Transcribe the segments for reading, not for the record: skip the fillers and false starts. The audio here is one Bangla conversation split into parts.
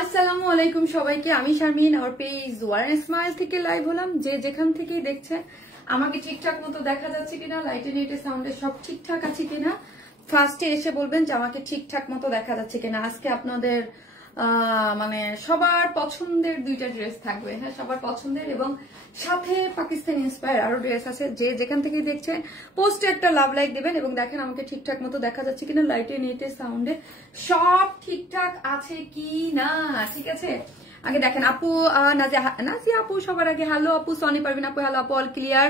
আসসালামু আলাইকুম সবাইকে, আমি শারমিন আর পেজ ওয়ার স্মাইল থেকে লাইভ হলাম। যে যেখান থেকেই দেখছেন আমাকে ঠিকঠাক মতো দেখা যাচ্ছে কিনা, লাইটে নেটে সাউন্ডে সব ঠিকঠাক আছে কিনা ফার্স্টে এসে বলবেন যে আমাকে ঠিকঠাক মতো দেখা যাচ্ছে কিনা। আজকে আপনাদের মানে সবার পছন্দের দুইটা ড্রেস থাকবে, হ্যাঁ সবার পছন্দের, এবং সাথে পাকিস্তানি ইন্সপায়ার আরো ড্রেস আছে। যে যেখান থেকে দেখছেন পোস্টে একটা লাভ লাইক দিবেন এবং দেখেন আমাকে ঠিকঠাক মতো দেখা যাচ্ছে কিনা, লাইটে নেটে সাউন্ডে সব ঠিকঠাক আছে কি না। ঠিক আছে, আগে দেখেন আপু নাজিয়া আপু সবার আগে হ্যালো আপু, সনি পারভিন আপু হ্যালো আপু, অল ক্লিয়ার।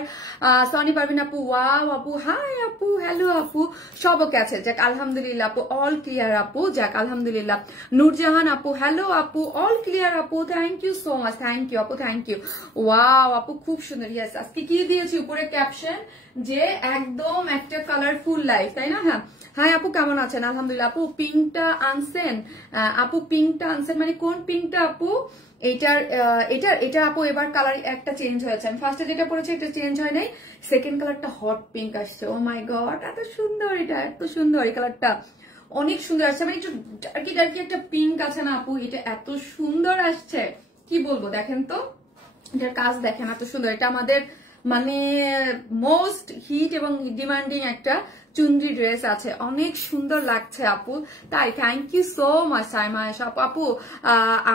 সনি পারভিন আপু ওয়াও আপু, হাই আপু, হ্যালো আপু, সব ওকে আছে, যাক আলহামদুলিল্লাহ আপু, অল ক্লিয়ার আপু, যাক আলহামদুলিল্লাহ। নূরজাহান আপু হ্যালো আপু, অল ক্লিয়ার আপু, thank you so much, thank you আপু, থ্যাংক ইউ। ওয়াও আপু খুব সুন্দর। ইয়েস, আজকে কি দিয়েছি উপরে ক্যাপশন যে একদম একটা কালারফুল লাইফ, তাই না? হ্যাঁ হাই আপু, কেমন আছেন? আলহামদুলিল্লাহ আপু। পিঙ্কটা আনছেন আপু, পিঙ্কটা আনছেন মানে কোন পিঙ্কটা আপু? এটা আপু এবার কালার একটা চেঞ্জ হয়েছে। আমি ফার্স্টে যেটা পড়েছি এটা চেঞ্জ হয় নাই, সেকেন্ড কালারটা হট পিঙ্ক আসছে। ও মাই গড, এত সুন্দর, এটা এত সুন্দর, এই কালারটা অনেক সুন্দর আসছে। মানে একটু ডার্কি ডার্কি একটা পিঙ্ক আছে না আপু, এটা এত সুন্দর আসছে কি বলবো। দেখেন তো এটার কাজ দেখেন, এত সুন্দর। এটা আমাদের মানে মোস্ট হিট এবং ডিমান্ডিং একটা চুনরি ড্রেস আছে, অনেক সুন্দর লাগছে আপু। তাই thank you so much Saima আপু। আপু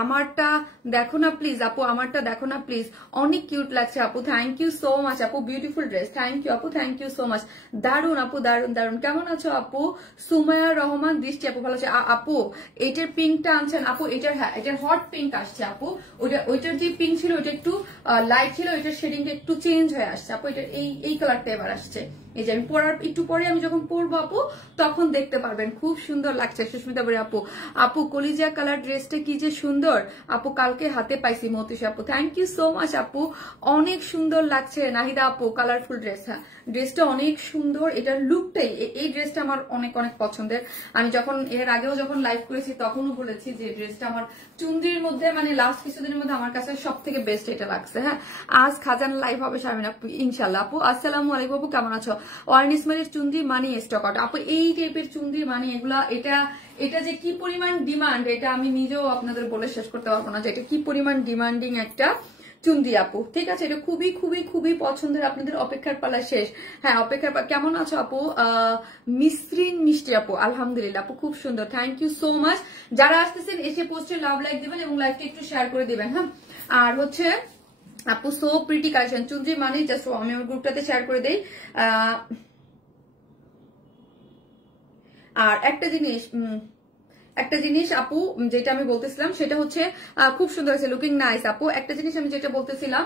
আমারটা দেখো না প্লিজ আপু, আমারটা দেখো না প্লিজ, অনেক কিউট লাগছে আপু। থ্যাংক ইউ সো মাচ আপু, বিউটিফুল ড্রেস, থ্যাংক ইউ আপু, থ্যাংক ইউ সো মাচ। দারুন আপু, দারুন দারুন। কেমন আছো আপু? সুমায়া রহমান দৃষ্টি আপু ভালো আছে আপু। এটার পিঙ্কটা আনছেন আপু, এটার হ্যাঁ এটার হট পিঙ্ক আসছে আপু। ওইটার যে পিঙ্ক ছিল ওইটা একটু লাইট ছিল, ওইটার শেডিংটা একটু চেঞ্জ হয়ে আসছে আপু। এটা এই কালারটা এবার আসছে। এই যে আমি পরার একটু পরে আমি যখন পরবো আপু তখন দেখতে পারবেন, খুব সুন্দর লাগছে। সুস্মিতা বলে আপু, আপু কলিজা কালার ড্রেসটা কি যে সুন্দর আপু, কালকে হাতে পাইছি মতিশ আপু, থ্যাংক ইউ সো মাচ আপু, অনেক সুন্দর লাগছে। নাহিদা আপু কালারফুল ড্রেস, হ্যাঁ ড্রেসটা অনেক সুন্দর। এটার লুকটাই, এই ড্রেসটা আমার অনেক অনেক পছন্দের। আমি যখন এর আগেও যখন লাইভ করেছি তখনও বলেছি যে ড্রেসটা আমার চুনরির মধ্যে মানে লাস্ট কিছুদিনের মধ্যে আমার কাছে সব থেকে বেস্ট এটা লাগছে। হ্যাঁ আজ খাজান লাইভ হবে শারমিন আপু ইনশাল্লাহ আপু। আসসালামু আলাইকুম আপু, কেমন আছো? ওয়ার্ন ইসমাইলের চুনরি মানি স্টক আউট আপু, এই টাইপের চুনরি মানি এগুলা, এটা যে কি পরিমাণ ডিমান্ড এটা আমি নিজেও আপনাদের বলে শেষ করতে পারবো না যে এটা কি পরিমাণ ডিমান্ডিং একটা চুনরি আপু। ঠিক আছে, এটা খুবই খুবই খুবই পছন্দের, আপনাদের অপেক্ষার পালা শেষ। হ্যাঁ অপেক্ষার পালা। কেমন আছো আপু? মিসরিন মিষ্টি আপু আলহামদুলিল্লাহ আপু, খুব সুন্দর, থ্যাংক ইউ সো মাচ। যারা আসতেছেন এসে পোস্টে লাভ লাইক দিবেন এবং লাইভটা একটু শেয়ার করে দিবেন। হ্যাঁ আর হচ্ছে আপু সো প্রিটি কালেকশন চুনরি মানে জাস্ট আমি আমার গ্রুপটাতে শেয়ার করে দেই। আর একটা জিনিস আপু যেটা আমি বলতেছিলাম সেটা হচ্ছে খুব সুন্দর হয়েছে, লুকিং নাইস আপু। একটা জিনিস আমি যেটা বলতেছিলাম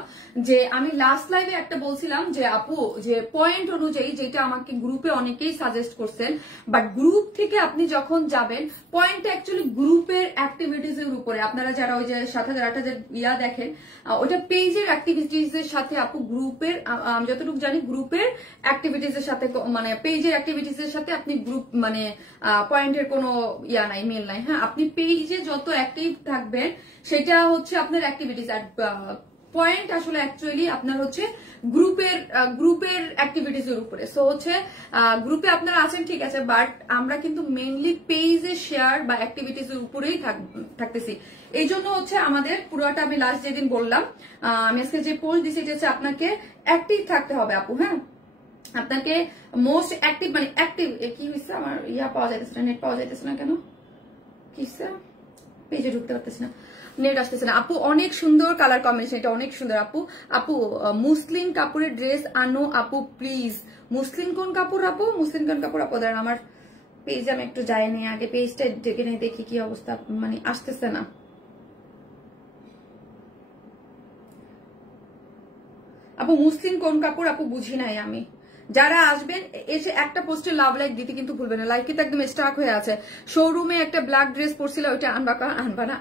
যে আমি লাস্ট লাইভে একটা বলছিলাম যে আপু যে পয়েন্ট অনুযায়ী, যেটা আমাকে গ্রুপে অনেকেই সাজেস্ট করছেন, বাট গ্রুপ থেকে আপনি যখন যাবেন পয়েন্টটা অ্যাকচুয়ালি গ্রুপের অ্যাক্টিভিটিস এর উপরে। আপনারা যারা ওই যে 7,000-8,000 ইয়া দেখেন ওইটা পেজের অ্যাক্টিভিটিস এর সাথে আপু, গ্রুপের আমি যতটুকু জানি গ্রুপের অ্যাক্টিভিটিস এর সাথে মানে পেজের অ্যাক্টিভিটিস এর সাথে আপনি গ্রুপ মানে পয়েন্টের কোনো ইয়া নাই, মিল নাই। হ্যাঁ আপনি পেজে যত অ্যাক্টিভ থাকবেন সেটা হচ্ছে আপনার অ্যাক্টিভিটিস, আর পয়েন্ট আসলে অ্যাকচুয়ালি আপনার হচ্ছে গ্রুপের অ্যাক্টিভিটিস এর উপরে। সো হচ্ছে গ্রুপে আপনারা আছেন ঠিক আছে, বাট আমরা কিন্তু মেইনলি পেজে শেয়ার বা অ্যাক্টিভিটিস এর উপরেই থাকতেছি। এই জন্য হচ্ছে আমাদের পুরোটা আমি লাস্ট যেদিন বললাম, আমি আজকে যে পোস্ট দিচ্ছি এটা হচ্ছে আপনাকে অ্যাক্টিভ থাকতে হবে আপু। হ্যাঁ আপনাকে মোস্ট অ্যাক্টিভ মানে অ্যাক্টিভ কি হয়েছে, আমার ইয়া পাওয়া যাইতেছে না, নেট পাওয়া যাইতেছে না, কেন কি পেজে ঢুকতে পারতেছি না, নেট আসতেছে না আপু। অনেক সুন্দর কালার কম্বিনেশন, এটা অনেক সুন্দর আপু। আপু মুসলিম কাপড়ের ড্রেস আনো আপু প্লিজ। মুসলিম কোন কাপড় আপু? মুসলিম কোন কাপড় আপু? দাঁড়ান আমার পেজে আমি একটু যাইনি, আগে পেজটা ডেকে নিয়ে দেখি কি অবস্থা, মানে আসতেছে না। আপু মুসলিম কোন কাপড় আপু বুঝি নাই আমি। যারা আসবেন এসে একটা পোস্টে লাভ লাইক দিতে কিন্তু ভুলবেন না, লাইক কিন্তু একদম স্টাক হয়ে আছে। শোরুমে একটা ব্ল্যাক ড্রেস পরছিল, ওইটা আনবা না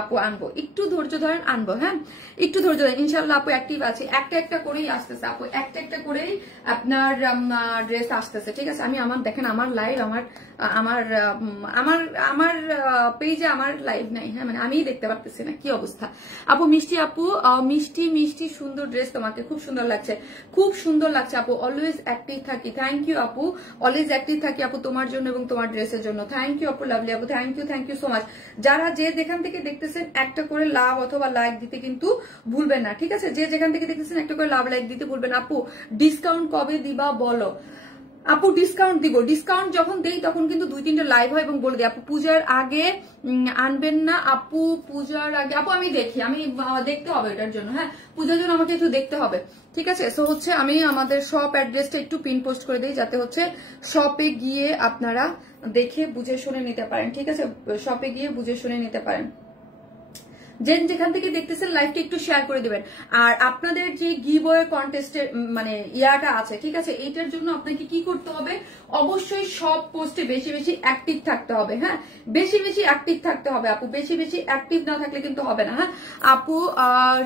আপু আনবো, একটু ধৈর্য ধরেন, আনবো। হ্যাঁ একটু ধৈর্য ধরেন, ইনশাল্লাহ আপু অ্যাক্টিভ আছে, একটা একটা করেই আসতেছে আপু, একটা একটা করেই আপনার ড্রেস আসতেছে। ঠিক আছে, আমি আমার দেখেন আমার লাইভ আমার আমার আমার আমার পেজে আমার লাইভ নাই। হ্যাঁ মানে আমিই দেখতে পারতেছি না কি অবস্থা। আপু মিষ্টি আপু, মিষ্টি মিষ্টি সুন্দর ড্রেস, তোমাকে খুব সুন্দর লাগছে, খুব সুন্দর লাগছে আপু। অলওয়েজ অ্যাক্টিভ থাকি। থ্যাংক ইউ আপু, অলওয়েজ অ্যাক্টিভ থাকি আপু তোমার জন্য এবং তোমার ড্রেসের জন্য। থ্যাংক ইউ আপু, লাভলি আপু, থ্যাংক ইউ সো মাচ। যারা যে যেখান থেকে দেখতেছেন একটা করে লাভ অথবা লাইক দিতে কিন্তু ভুলবেন না, ঠিক আছে? যে যেখান থেকে দেখতেছেন একটা করে লাভ লাইক দিতে ভুলবেন। আপু ডিসকাউন্ট কবে দিবা বলো? আপু ডিসকাউন্ট দিব, ডিসকাউন্ট যখন দেই তখন কিন্তু 2-3টা লাইভ হয় এবং বলে দিই। আপু পূজার আগে আনবেন না আপু, পূজার আগে আপু আমি দেখি, আমি দেখতে হবে এটার জন্য, হ্যাঁ পূজার জন্য আমাকে একটু দেখতে হবে, ঠিক আছে? সো হচ্ছে আমি আমাদের শপ অ্যাড্রেসটা একটু পিন পোস্ট করে দিই যাতে হচ্ছে শপে গিয়ে আপনারা দেখে বুঝে শুনে নিতে পারেন, ঠিক আছে? শপে গিয়ে বুঝে শুনে নিতে পারেন। যেখান থেকে দেখতেছেন লাইভটা একটু শেয়ার করে দিবেন। আর আপনাদের যে গিভওয়ে কন্টেস্টের মানে ইয়াটা আছে, ঠিক আছে, এইটার জন্য আপনাকে কি করতে হবে, অবশ্যই সব পোস্টে বেশি বেশি অ্যাক্টিভ থাকতে হবে, হ্যাঁ বেশি বেশি অ্যাক্টিভ থাকতে হবে আপু, বেশি বেশি অ্যাক্টিভ না থাকলে কিন্তু হবে না, হ্যাঁ আপু।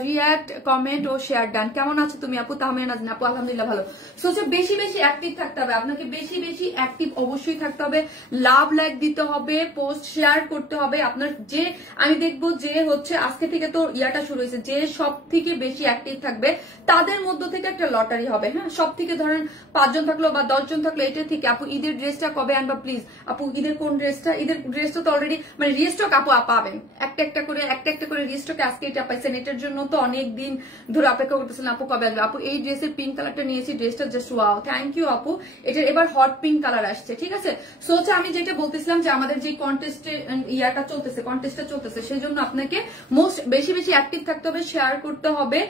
রিয়াক্ট, কমেন্ট ও শেয়ার ডান। কেমন আছো তুমি আপু? তাহমিনা নাজনীন আপু আলহামদুলিল্লাহ ভালো। সো বেশি বেশি অ্যাক্টিভ থাকতে হবে আপনাকে, বেশি বেশি অ্যাক্টিভ অবশ্যই থাকতে হবে, লাভ লাইক দিতে হবে, পোস্ট শেয়ার করতে হবে। আপনার যে আমি দেখবো যে হচ্ছে আজকে থেকে তো ইয়াটা শুরু হয়েছে, যে সব থেকে বেশি অ্যাক্টিভ থাকবে তাদের মধ্য থেকে একটা লটারি হবে, হ্যাঁ সব থেকে ধরেন 5 জন থাকলো বা 10 জন থাকলো, এটা থেকে আপু ঈদের ড্রেসটা কবে আনবা প্লিজ? আপু ঈদের কোন ড্রেসটা? ঈদের ড্রেসটা তো অলরেডি মানে রিস্টক আপু পাবেন, একটা একটা করে রিস্টকে আজকে এটা পাইছেন, এটার জন্য তো অনেক দিন ধরে অপেক্ষা করতেছেন আপু কবে আসবে। আপু এই ড্রেসের পিঙ্ক কালারটা নিয়েছি, ড্রেসটা জাস্ট ওয়াও, থ্যাংক ইউ আপু। এটার এবার হট পিঙ্ক কালার আসছে, ঠিক আছে? সো হচ্ছে আমি যেটা বলতেছিলাম যে আমাদের যে কন্টেস্টে ইয়াটা চলতেছে, কন্টেস্টটা চলতেছে, সেই জন্য আপনাকে মোস্ট বেশি বেশি অ্যাক্টিভ থাকতে হবে, শেয়ার করতে হবে,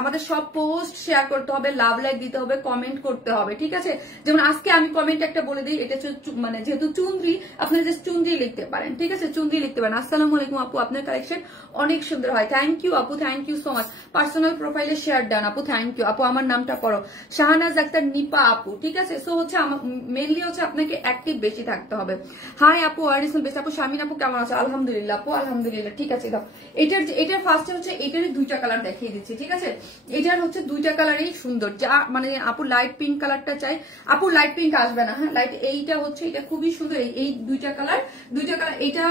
আমাদের সব পোস্ট শেয়ার করতে হবে, লাভ লাইক দিতে হবে, কমেন্ট করতে হবে, ঠিক আছে? যেমন আজকে আমি কমেন্ট একটা বলে দিই, এটা মানে যেহেতু চুনরি, আপনারা জাস্ট চুনরি লিখতে পারেন, ঠিক আছে? চুনরি লিখতে পারেন। আসসালামু আলাইকুম আপু, আপনার কালেকশন অনেক সুন্দর হয়, থ্যাংক ইউ আপু, thank you so much. Personal প্রোফাইলে শেয়ার ডান আপু, থ্যাংক ইউ আপু। আমার নামটা পড়ো, শাহনাজ আক্তার নিপা আপু, ঠিক আছে? সো হচ্ছে মেনলি হচ্ছে আপনাকে অ্যাক্টিভ বেশি থাকতে হবে। হাই আপু, আরিসুল বেশ আপু, শামিন আপু কেমন আছে? আলহামদুলিল্লাহ আপু আলহামদুলিল্লাহ, ঠিক আছে দাও। এটার ফার্স্টে হচ্ছে এটারই 2টা কালার দেখিয়ে দিচ্ছি, ঠিক আছে? এটার হচ্ছে 2টা কালারই সুন্দর, যা মানে আপু লাইট পিঙ্ক কালারটা চাই, আপু লাইট পিঙ্ক আসবে না, হ্যাঁ লাইট এইটা হচ্ছে, এটা খুবই সুন্দর, এই 2টা কালার এইটা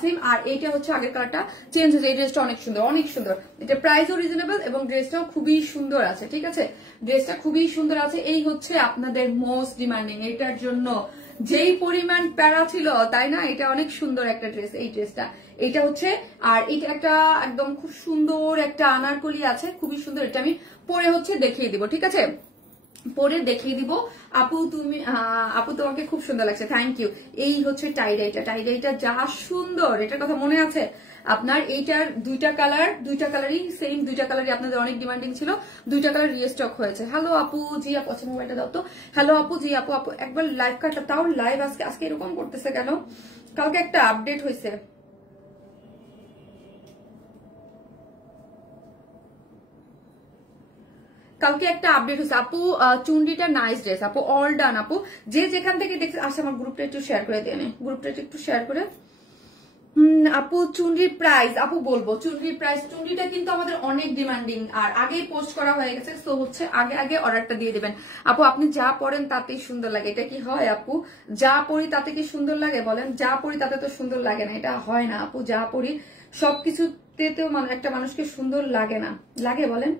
সেম, আর এইটা হচ্ছে আগের কালারটা চেঞ্জ হয়েছে। এই ড্রেসটা অনেক সুন্দর, অনেক সুন্দর, এটা প্রাইসও রিজনেবল এবং ড্রেসটাও খুবই সুন্দর আছে, ঠিক আছে? ড্রেসটা খুবই সুন্দর আছে। এই হচ্ছে আপনাদের মোস্ট ডিমান্ডিং, এটার জন্য যেই পরিমাণ প্যারা ছিল তাই না, এটা অনেক সুন্দর একটা ড্রেস, এই ড্রেসটা এটা হচ্ছে। আর এটা একটা একদম খুব সুন্দর একটা আনারকলি আছে, খুবই সুন্দর, এটা আমি পরে হচ্ছে দেখিয়ে দিব, ঠিক আছে? পরে দেখিয়ে দিব আপু। তুমি আপু তোমাকে খুব সুন্দর লাগছে, থ্যাংক ইউ। এই হচ্ছে টাইডাইটা যা সুন্দর, এটার কথা মনে আছে আপনার? এইটার 2টা কালারই সেম, 2টা কালারই আপনাদের অনেক ডিমান্ডিং ছিল, 2টা কালার রিস্টক হয়েছে। হ্যালো আপু, জি আপু, আচ্ছা মোবাইলটা দাও তো। হ্যালো আপু, জি আপু, আপু একবার লাইভ কাটটা, তাও লাইভ আজকে এরকম করতেছে কেন? কালকে একটা আপডেট হয়েছে, কালকে একটা আপডেট হয়েছে আপু। চুন্ডিটা নাইস ড্রেস আপু, অল ডান আপু। যে যেখান থেকে দেখছে আসে আমার গ্রুপটা একটু শেয়ার করে দেন, গ্রুপটা একটু শেয়ার করে। আপু চুন্ডির প্রাইস আপু বলবো, চুন্ডির প্রাইস, চুন্ডিটা কিন্তু আমাদের অনেক ডিমান্ডিং আর আগেই পোস্ট করা হয়ে গেছে, সো হচ্ছে আগে অর্ডারটা দিয়ে দিবেন আপু। আপনি যা পরেন তাতেই সুন্দর লাগে, এটা কি হয় আপু? যা পরি তাতে কি সুন্দর লাগে বলেন? যা পরি তাতে তো সুন্দর লাগে না, এটা হয় না আপু। যা পরি সবকিছুতে তো একটা মানুষকে সুন্দর লাগে না, লাগে বলেন?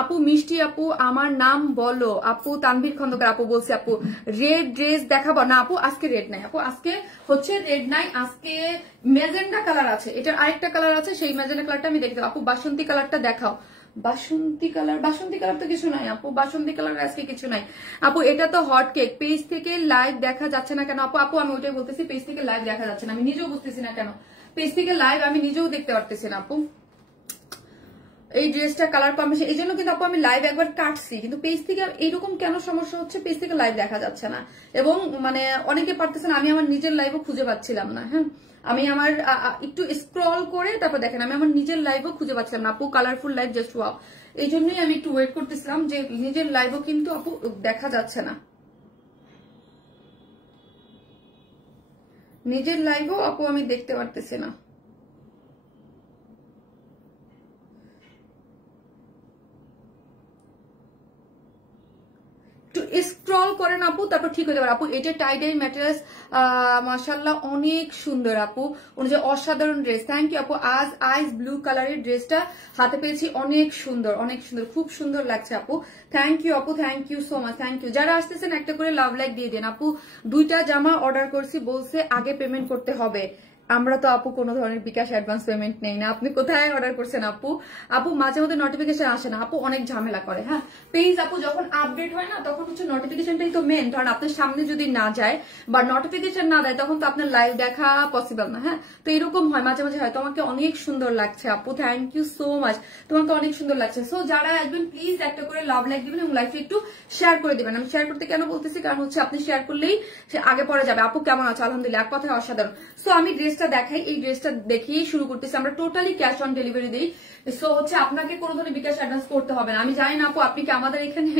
আপু মিষ্টি আপু, আমার নাম বলো আপু। তানভীর খন্দকার আপু বলছি আপু, রেড ড্রেস দেখাবো না আপু? আজকে রেড নাই আপু, আজকে হচ্ছে রেড নাই, আজকে ম্যাজেন্ডা কালার আছে, এটার আরেকটা কালার আছে, সেই ম্যাজেন্ডা কালারটা আমি দেখতে আপু। বাসন্তী কালারটা দেখাও, বাসন্তী কালার তো কিছু নাই আপু, বাসন্তী কালার আজকে কিছু নাই আপু। এটা তো হট কেক, পেজ থেকে লাইভ দেখা যাচ্ছে না কেন আপু? আপু আমি ওইটাই বলতেছি, পেজ থেকে লাইভ দেখা যাচ্ছে না, আমি নিজেও বুঝতেছি না কেন পেজ থেকে লাইভ আমি নিজেও দেখতে পারতেছি না আপু। এই ড্রেসটা কালার কম্বিনেশন, এই জন্য কিন্তু আপু আমি লাইভ একবার কাটছি, কিন্তু পেজ থেকে এইরকম কেন সমস্যা হচ্ছে, পেজ থেকে লাইভ দেখা যাচ্ছে না এবং মানে অনেকে পারতেছেন, আমি আমার নিজের লাইভও খুঁজে পাচ্ছিলাম না, হ্যাঁ আমি আমার একটু স্ক্রল করে তারপর দেখেন, আমি আমার নিজের লাইভও খুঁজে পাচ্ছিলাম না আপু। কালারফুল লাইভ জাস্ট ওয়াও, এই জন্যই আমি একটু ওয়েট করতেছিলাম যে নিজের লাইভও কিন্তু আপু দেখা যাচ্ছে না, নিজের লাইভও আপু আমি দেখতে পারতেছি না। একটু স্ক্রল করেন আপু, তারপর ঠিক হতে পারে আপু। এটা টাই ডাই ম্যাটেরিয়ালস, মাশাআল্লাহ অনেক সুন্দর আপু, অনুযায়ী অসাধারণ ড্রেস। থ্যাংক ইউ আপু। আজ আইস ব্লু কালারের ড্রেসটা হাতে পেয়েছি, অনেক সুন্দর, অনেক সুন্দর, খুব সুন্দর লাগছে আপু। থ্যাংক ইউ আপু, thank you so much, thank you. যারা আসতেছেন একটা করে লাভ লাইক দিয়ে দেন আপু। 2টা জামা অর্ডার করছি, বলছে আগে পেমেন্ট করতে হবে। আমরা তো আপু কোনো ধরনের বিকাশ অ্যাডভান্স পেমেন্ট নেই না। আপনি কোথায় অর্ডার করছেন আপু? আপু মাঝে মধ্যে নোটিফিকেশন আসে না আপু, অনেক ঝামেলা করে। হ্যাঁ, পেজ আপু যখন আপডেট হয় না তখন হচ্ছে নোটিফিকেশনটাই তো মেন, কারণ আপনার সামনে যদি না যায় বা নোটিফিকেশন না দেয় তখন তো আপনার লাইভ দেখা পসিবল না। হ্যাঁ, তো এরকম হয়, মাঝে মাঝে হয়। তোমাকে অনেক সুন্দর লাগছে আপু, থ্যাংক ইউ সো মাচ, তোমাকে অনেক সুন্দর লাগছে। সো যারা আসবেন প্লিজ একটা করে লাভ লাইক দিবেন এবং লাইভে একটু শেয়ার করে দিবেন। আমি শেয়ার করতে কেন বলতেছি, কারণ হচ্ছে আপনি শেয়ার করলেই সে আগে পরে যাবে। আপু কেমন আছে? আলহামদুলিল্লাহ, এক কথায় অসাধারণ। সো আমি ড্রেসটা দেখাই, এই ড্রেসটা দেখিয়ে শুরু করতেছি। আমরা টোটালি ক্যাশ অন ডেলিভারি দিই। সো হচ্ছে আপনাকে কোনো ধরনের বিকাশ অ্যাডভান্স করতে হবে না। আমি জানি না আপু আপনি কি আমাদের এখানে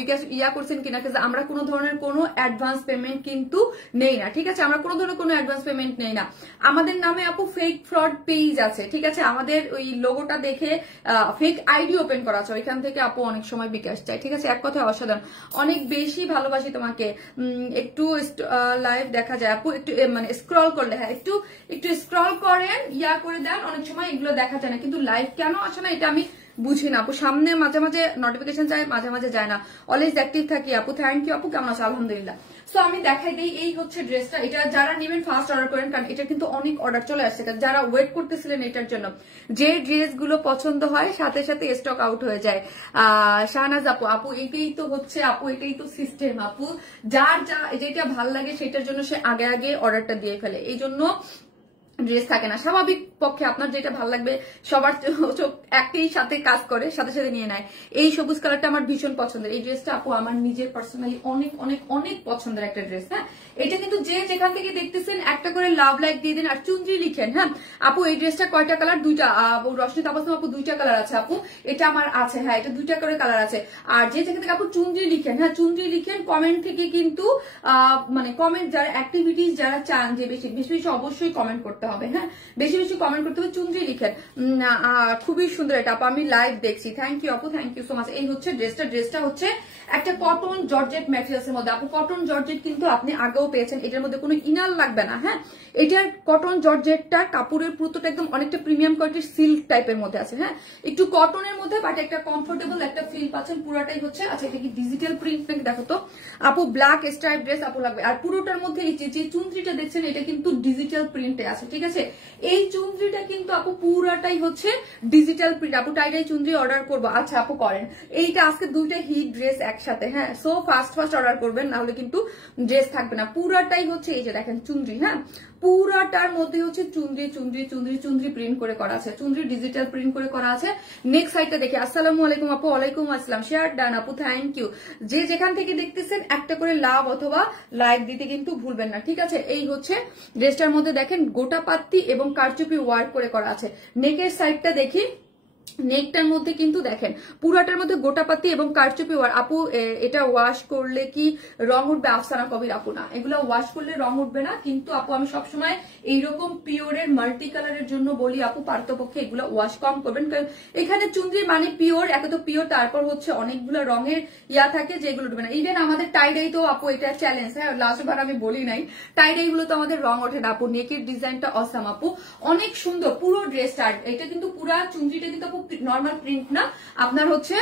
বিকাশ করছেন কিনা, আমরা কোনো ধরনের কোনো অ্যাডভান্স পেমেন্ট কিন্তু নেই না, ঠিক আছে? আমরা কোনো ধরনের কোনো অ্যাডভান্স পেমেন্ট নেই না। আমাদের নামে আপু ফেক ফ্রড পেজ আছে, ঠিক আছে? আমাদের ওই লোগোটা দেখে ফেক আইডি ওপেন করা আছে, ওইখান থেকে আপু অনেক সময় বিকাশ চাই, ঠিক আছে? এক কথায় অসাধারণ, অনেক বেশি ভালোবাসি তোমাকে। একটু লাইভ দেখা যায় আপু, একটু মানে স্ক্রল করলে, হ্যাঁ একটু একটু স্ক্রল করেন, করে দেন। অনেক সময় এগুলো দেখা যায় না, কিন্তু লাইভ কেন আসে না এটা আমি বুঝি না আপু। সামনে মাঝে মাঝে নোটিফিকেশন যায়, মাঝে মাঝে যায় না। অলওয়েজ অ্যাক্টিভ থাকি আপু। থ্যাংক ইউ আপু, কেমন আছে? আলহামদুলিল্লাহ। সো আমি দেখাই দিই, এই হচ্ছে ড্রেসটা। এটা যারা নেবেন ফার্স্ট অর্ডার করেন, কারণ এটা কিন্তু অনেক অর্ডার চলে আসছে। যারা ওয়েট করতেছিলেন এটার জন্য, যে ড্রেসগুলো পছন্দ হয় সাথে সাথে স্টক আউট হয়ে যায়। শাহনাজ আপু, আপু এটাই তো হচ্ছে আপু, এটাই তো সিস্টেম আপু। যার যেটা ভাল লাগে সেটার জন্য সে আগে আগে অর্ডারটা দিয়ে ফেলে, এই জন্য ড্রেস থাকে না। স্বাভাবিক পক্ষে আপনার যেটা ভালো লাগবে, সবার চোখ একই সাথে কাজ করে, সাথে সাথে নিয়ে নেয়। এই সবুজ কালারটা আমার ভীষণ পছন্দের। এই ড্রেসটা আপু আমার নিজের পার্সোনালি অনেক অনেক অনেক পছন্দের একটা ড্রেস। হ্যাঁ, এটা কিন্তু যে যেখান থেকে দেখতেছেন একটা করে লাভ লাইক দিয়ে দিন আর চুনরি লিখেন। হ্যাঁ আপু, এই ড্রেসটা কয়টা কালার? 2টা। রশ্মি তাবাসসুম আপু 2টা কালার আছে আপু, এটা আমার আছে। হ্যাঁ, এটা 2টা করে কালার আছে। আর যে যেখান থেকে আপু চুনরি লিখেন, হ্যাঁ চুনরি লিখেন। কমেন্ট থেকে কিন্তু মানে কমেন্ট যারা অ্যাক্টিভিটিস যারা চান যে বেশি বেশি অবশ্যই কমেন্ট করতে হবে। হ্যাঁ, বেশি বেশি কমেন্ট করতে হবে, চুনরি লিখেন। খুবই সুন্দর এটা আপু, আমি লাইভ দেখছি। থ্যাংক ইউ আপু, থ্যাংক ইউ সো মাচ। এই হচ্ছে ড্রেসটা। ড্রেসটা হচ্ছে একটা কটন জর্জেট ম্যাটেরিয়ালস এর মধ্যে আপু। কটন জর্জেট কিন্তু আপনি আগেও পেয়েছেন, এটার মধ্যে কোনো ইনার লাগবে না। হ্যাঁ, এটার কটন জর্জেটটা কাপড়ের পুরোটা একদম অনেকটা প্রিমিয়াম কোয়ালিটির সিল্ক টাইপের মধ্যে আছে। হ্যাঁ, একটু কটনের মধ্যে, বাট একটা কমফোর্টেবল একটা ফিল পাচ্ছেন পুরোটাই হচ্ছে। আচ্ছা, এটা কি ডিজিটাল প্রিন্ট নাকি দেখো তো আপু? ব্ল্যাক স্ট্রাইপ ড্রেস আপু লাগবে। আর পুরোটার মধ্যে এই যে চুনরিটা দেখছেন এটা কিন্তু ডিজিটাল প্রিন্টে আছে, ঠিক আছে? এই চুনরিটা কিন্তু আপু পুরাটাই হচ্ছে ডিজিটাল প্রিন্ট। আপু টাইডাই চুনরি অর্ডার করবো? আচ্ছা আপু করেন। এইটা আজকে 2টা হিট ড্রেস একসাথে। হ্যাঁ, সো ফার্স্ট অর্ডার করবেন, না হলে কিন্তু ড্রেস থাকবে না। পুরাটাই হচ্ছে এই যে দেখেন চুনরি। হ্যাঁ, পুরাটার মধ্যে হচ্ছে চুনরি চুনরি চুনরি চুনরি প্রিন্ট করে করা আছে, চুনরি ডিজিটাল প্রিন্ট করে করা আছে। নেক্সট সাইডটা দেখি। আসসালামু আলাইকুম আপু। ওয়ালাইকুম আসসালাম। শেয়ার ডান আপু, থ্যাংক ইউ। যে যেখান থেকে দেখতেছেন একটা করে লাভ অথবা লাইক দিতে কিন্তু ভুলবেন না, ঠিক আছে? এই হচ্ছে ড্রেসটার মধ্যে দেখেন গোটা পাত্তি এবং কারচুপি ওয়ার্ক করে করা আছে। নেকের সাইডটা দেখি, নেকটার মধ্যে কিন্তু দেখেন পুরাটার মধ্যে গোটাপাতি এবং কারচুপি ওয়ার। আপু এটা ওয়াশ করলে কি রং উঠবে? আফসানা কবির আপু, না এগুলো ওয়াশ করলে রং উঠবে না, কিন্তু আপু আমি সবসময় এইরকম পিওরের মাল্টি কালারের জন্য বলি আপু পারতপক্ষে এগুলো ওয়াশ কম করবেন, কারণ এখানে চুনরি মানে পিওর, এত তো পিওর, তারপর হচ্ছে অনেকগুলো রঙের থাকে যেগুলো উঠবে না। ইভেন আমাদের টাইডাই তো আপু এটা চ্যালেঞ্জ। হ্যাঁ, লাস্ট বার আমি বলি নাই, টাইডাই গুলো তো আমাদের রং ওঠে না আপু। নেকের ডিজাইনটা অসাম আপু, অনেক সুন্দর পুরো ড্রেসটা। এটা কিন্তু পুরা চুনরিটা কিন্তু আপু নর্মাল প্রিন্ট না, আপনার হচ্ছে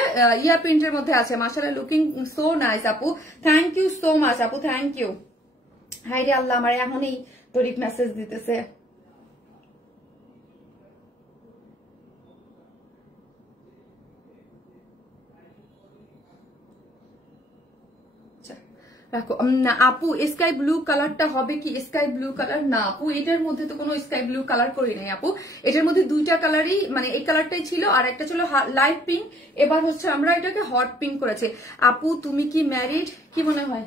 প্রিন্টের মধ্যে আছে। মাশাআল্লাহ, লুকিং সো নাইস আপু। থ্যাংক ইউ সো মাচ আপু, থ্যাংক ইউ। হাই রে আল্লাহ, আমার এখনই তরিক মেসেজ দিতেছে। রাখো না আপু। স্কাই ব্লু কালারটা হবে কি? স্কাই ব্লু কালার না আপু, এটার মধ্যে তো কোনো স্কাই ব্লু কালার করি নাই আপু। এটার মধ্যে 2টা কালারই, মানে এই কালারটাই ছিল আর একটা ছিল লাইট পিঙ্ক। এবার হচ্ছে আমরা এটাকে হট পিঙ্ক করেছি। আপু তুমি কি ম্যারিড? কি মনে হয়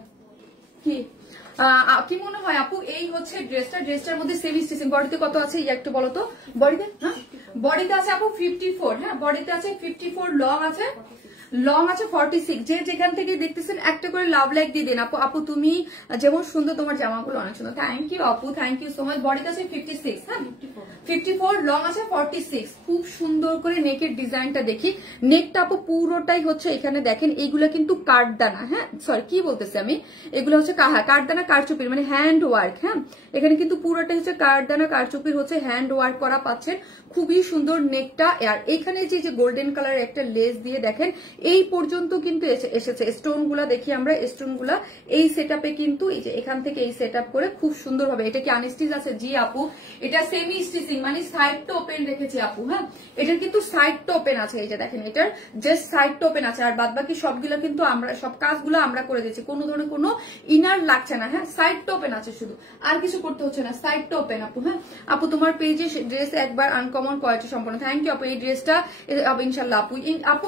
কি মনে হয় আপু? এই হচ্ছে ড্রেসটা। ড্রেসটার মধ্যে সেমি স্টিচিং। বডিতে কত আছে একটু বলো তো? বডিতে, হ্যাঁ বডিতে আছে আপু 54। হ্যাঁ, বডিতে আছে 54, লং আছে লং আছে 46। যে যেখান থেকে দেখতেছেন একটা করে লাভ লাইক দিয়ে দেন আপু। আপু তুমি যেমন সুন্দর, তোমার জামাগুলো অনেক সুন্দর। থ্যাংক ইউ আপু, থ্যাংক ইউ সো মাচ। বডিতে আছে 56, হ্যাঁ 54, লং আছে 46। খুব সুন্দর করে নেকের ডিজাইনটা দেখি। নেকটা আপু পুরোটাই হচ্ছে এখানে দেখেন, এইগুলা কিন্তু কাঠদানা, হ্যাঁ সরি কি বলতেছি আমি, এগুলো হচ্ছে কাঠদানা কারচুপির মানে হ্যান্ড ওয়ার্ক। হ্যাঁ এখানে কিন্তু পুরোটাই হচ্ছে কাঠদানা কারচুপির হচ্ছে হ্যান্ড ওয়ার্ক করা পাচ্ছেন। খুবই সুন্দর নেকটা। আর এখানে যে গোল্ডেন কালার একটা লেস দিয়ে দেখেন এই পর্যন্ত কিন্তু এসেছে। স্টোন গুলা দেখি আমরা, স্টোন গুলা এই সেটআপে কিন্তু এই যে এখান থেকে এই সেটআপ করে খুব সুন্দর ভাবে। এটা কি আনস্টিচ আছে? জি আপু, এটা সেমি স্টিচিং মানে সাইডটা ওপেন রেখেছি আপু। হ্যাঁ এটার কিন্তু সাইডটা ওপেন আছে, এই যে দেখেন এটার জাস্ট সাইডটা ওপেন আছে। আর বাদ বাকি সবগুলো কিন্তু আমরা সব কাজগুলো আমরা করে দিচ্ছি, কোনো ধরনের কোনো ইনার লাগছে না। হ্যাঁ সাইডটা ওপেন আছে, শুধু আর কিছু করতে হচ্ছে না, সাইডটা ওপেন আপু। হ্যাঁ আপু তোমার পেজে ড্রেস একবার আনকমন কোয়ালিটি সম্পন্ন। থ্যাংক ইউ আপু। এই ড্রেসটা ইনশাল্লাহ আপু, আপু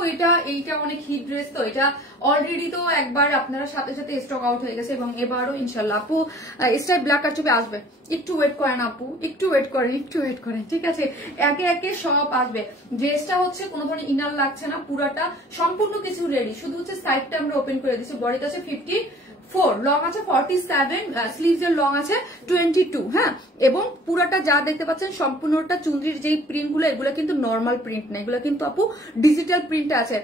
এইটা অনেক হিট ড্রেস, তো এটা অলরেডি তো একবার আপনারা সাথে সাথে স্টক আউট হয়ে গেছে এবং এবারও ইনশাল্লাহ আপু স্টাইল ব্ল্যাক কারচুপি আসবে। একটু ওয়েট করেন আপু, একটু ওয়েট করেন, ঠিক আছে? একে একে সব আসবে। ড্রেসটা হচ্ছে কোনো ধরনের ইনার লাগছে না, পুরাটা সম্পূর্ণ কিছু রেডি, শুধু হচ্ছে সাইডটা আমরা ওপেন করে দিচ্ছি। বডিতে আছে 54, লং আছে 47, স্লিভস এর লং আছে 22। হ্যাঁ এবং পুরাটা যা দেখতে পাচ্ছেন সম্পূর্ণটা চুনরির যেই প্রিন্ট গুলো, এগুলো কিন্তু নর্মাল প্রিন্ট না, এগুলো কিন্তু আপু ডিজিটাল প্রিন্ট আছে।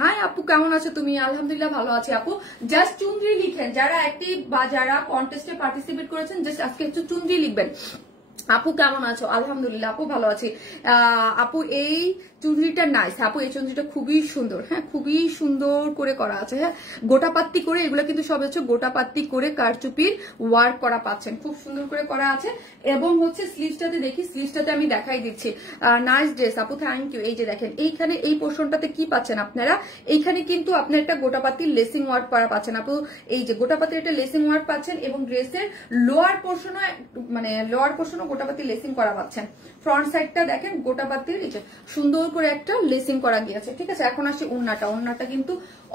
হাই আপু কেমন আছো তুমি? আলহামদুলিল্লাহ ভালো আছি আপু। জাস্ট চুনরি লিখেন, যারা অ্যাক্টিভ বা যারা কন্টেস্টে পার্টিসিপেট করেছেন জাস্ট আজকে একটু চুনরি লিখবেন। আপু কেমন আছো? আলহামদুলিল্লাহ আপু ভালো আছি। আপু এই চুনরিটা নাইস আপু, এই চুনরিটা খুবই সুন্দর। হ্যাঁ খুবই সুন্দর করে করা আছে। হ্যাঁ গোটাপাত্তি করে, এগুলো কিন্তু সব হচ্ছে গোটাপাত্তি করে কারচুপির ওয়ার্ক করা পাচ্ছেন, খুব সুন্দর করে করা আছে। এবং হচ্ছে স্লিভসটাতে দেখি, স্লিভসটাতে আমি দেখাই দিচ্ছি। নাইস ড্রেস আপু, থ্যাংক ইউ। এই যে দেখেন এইখানে এই পোর্শনটাতে কি পাচ্ছেন আপনারা, এইখানে কিন্তু আপনার একটা গোটাপাতির লেসিং ওয়ার্ক করা পাচ্ছেন আপু। এই যে গোটাপাতির একটা লেসিং ওয়ার্ক পাচ্ছেন এবং ড্রেসের লোয়ার পোর্শনও মানে লোয়ার পোর্শনও গোটাপাতি লেসিং করা পাচ্ছেন। ফ্রন্ট সাইডটা দেখেন গোটাপাতির এই যে সুন্দর করে একটা লেসিং করা গিয়েছে, ঠিক আছে? এখন আসি ওড়নাটা। ওড়নাটা কিন্তু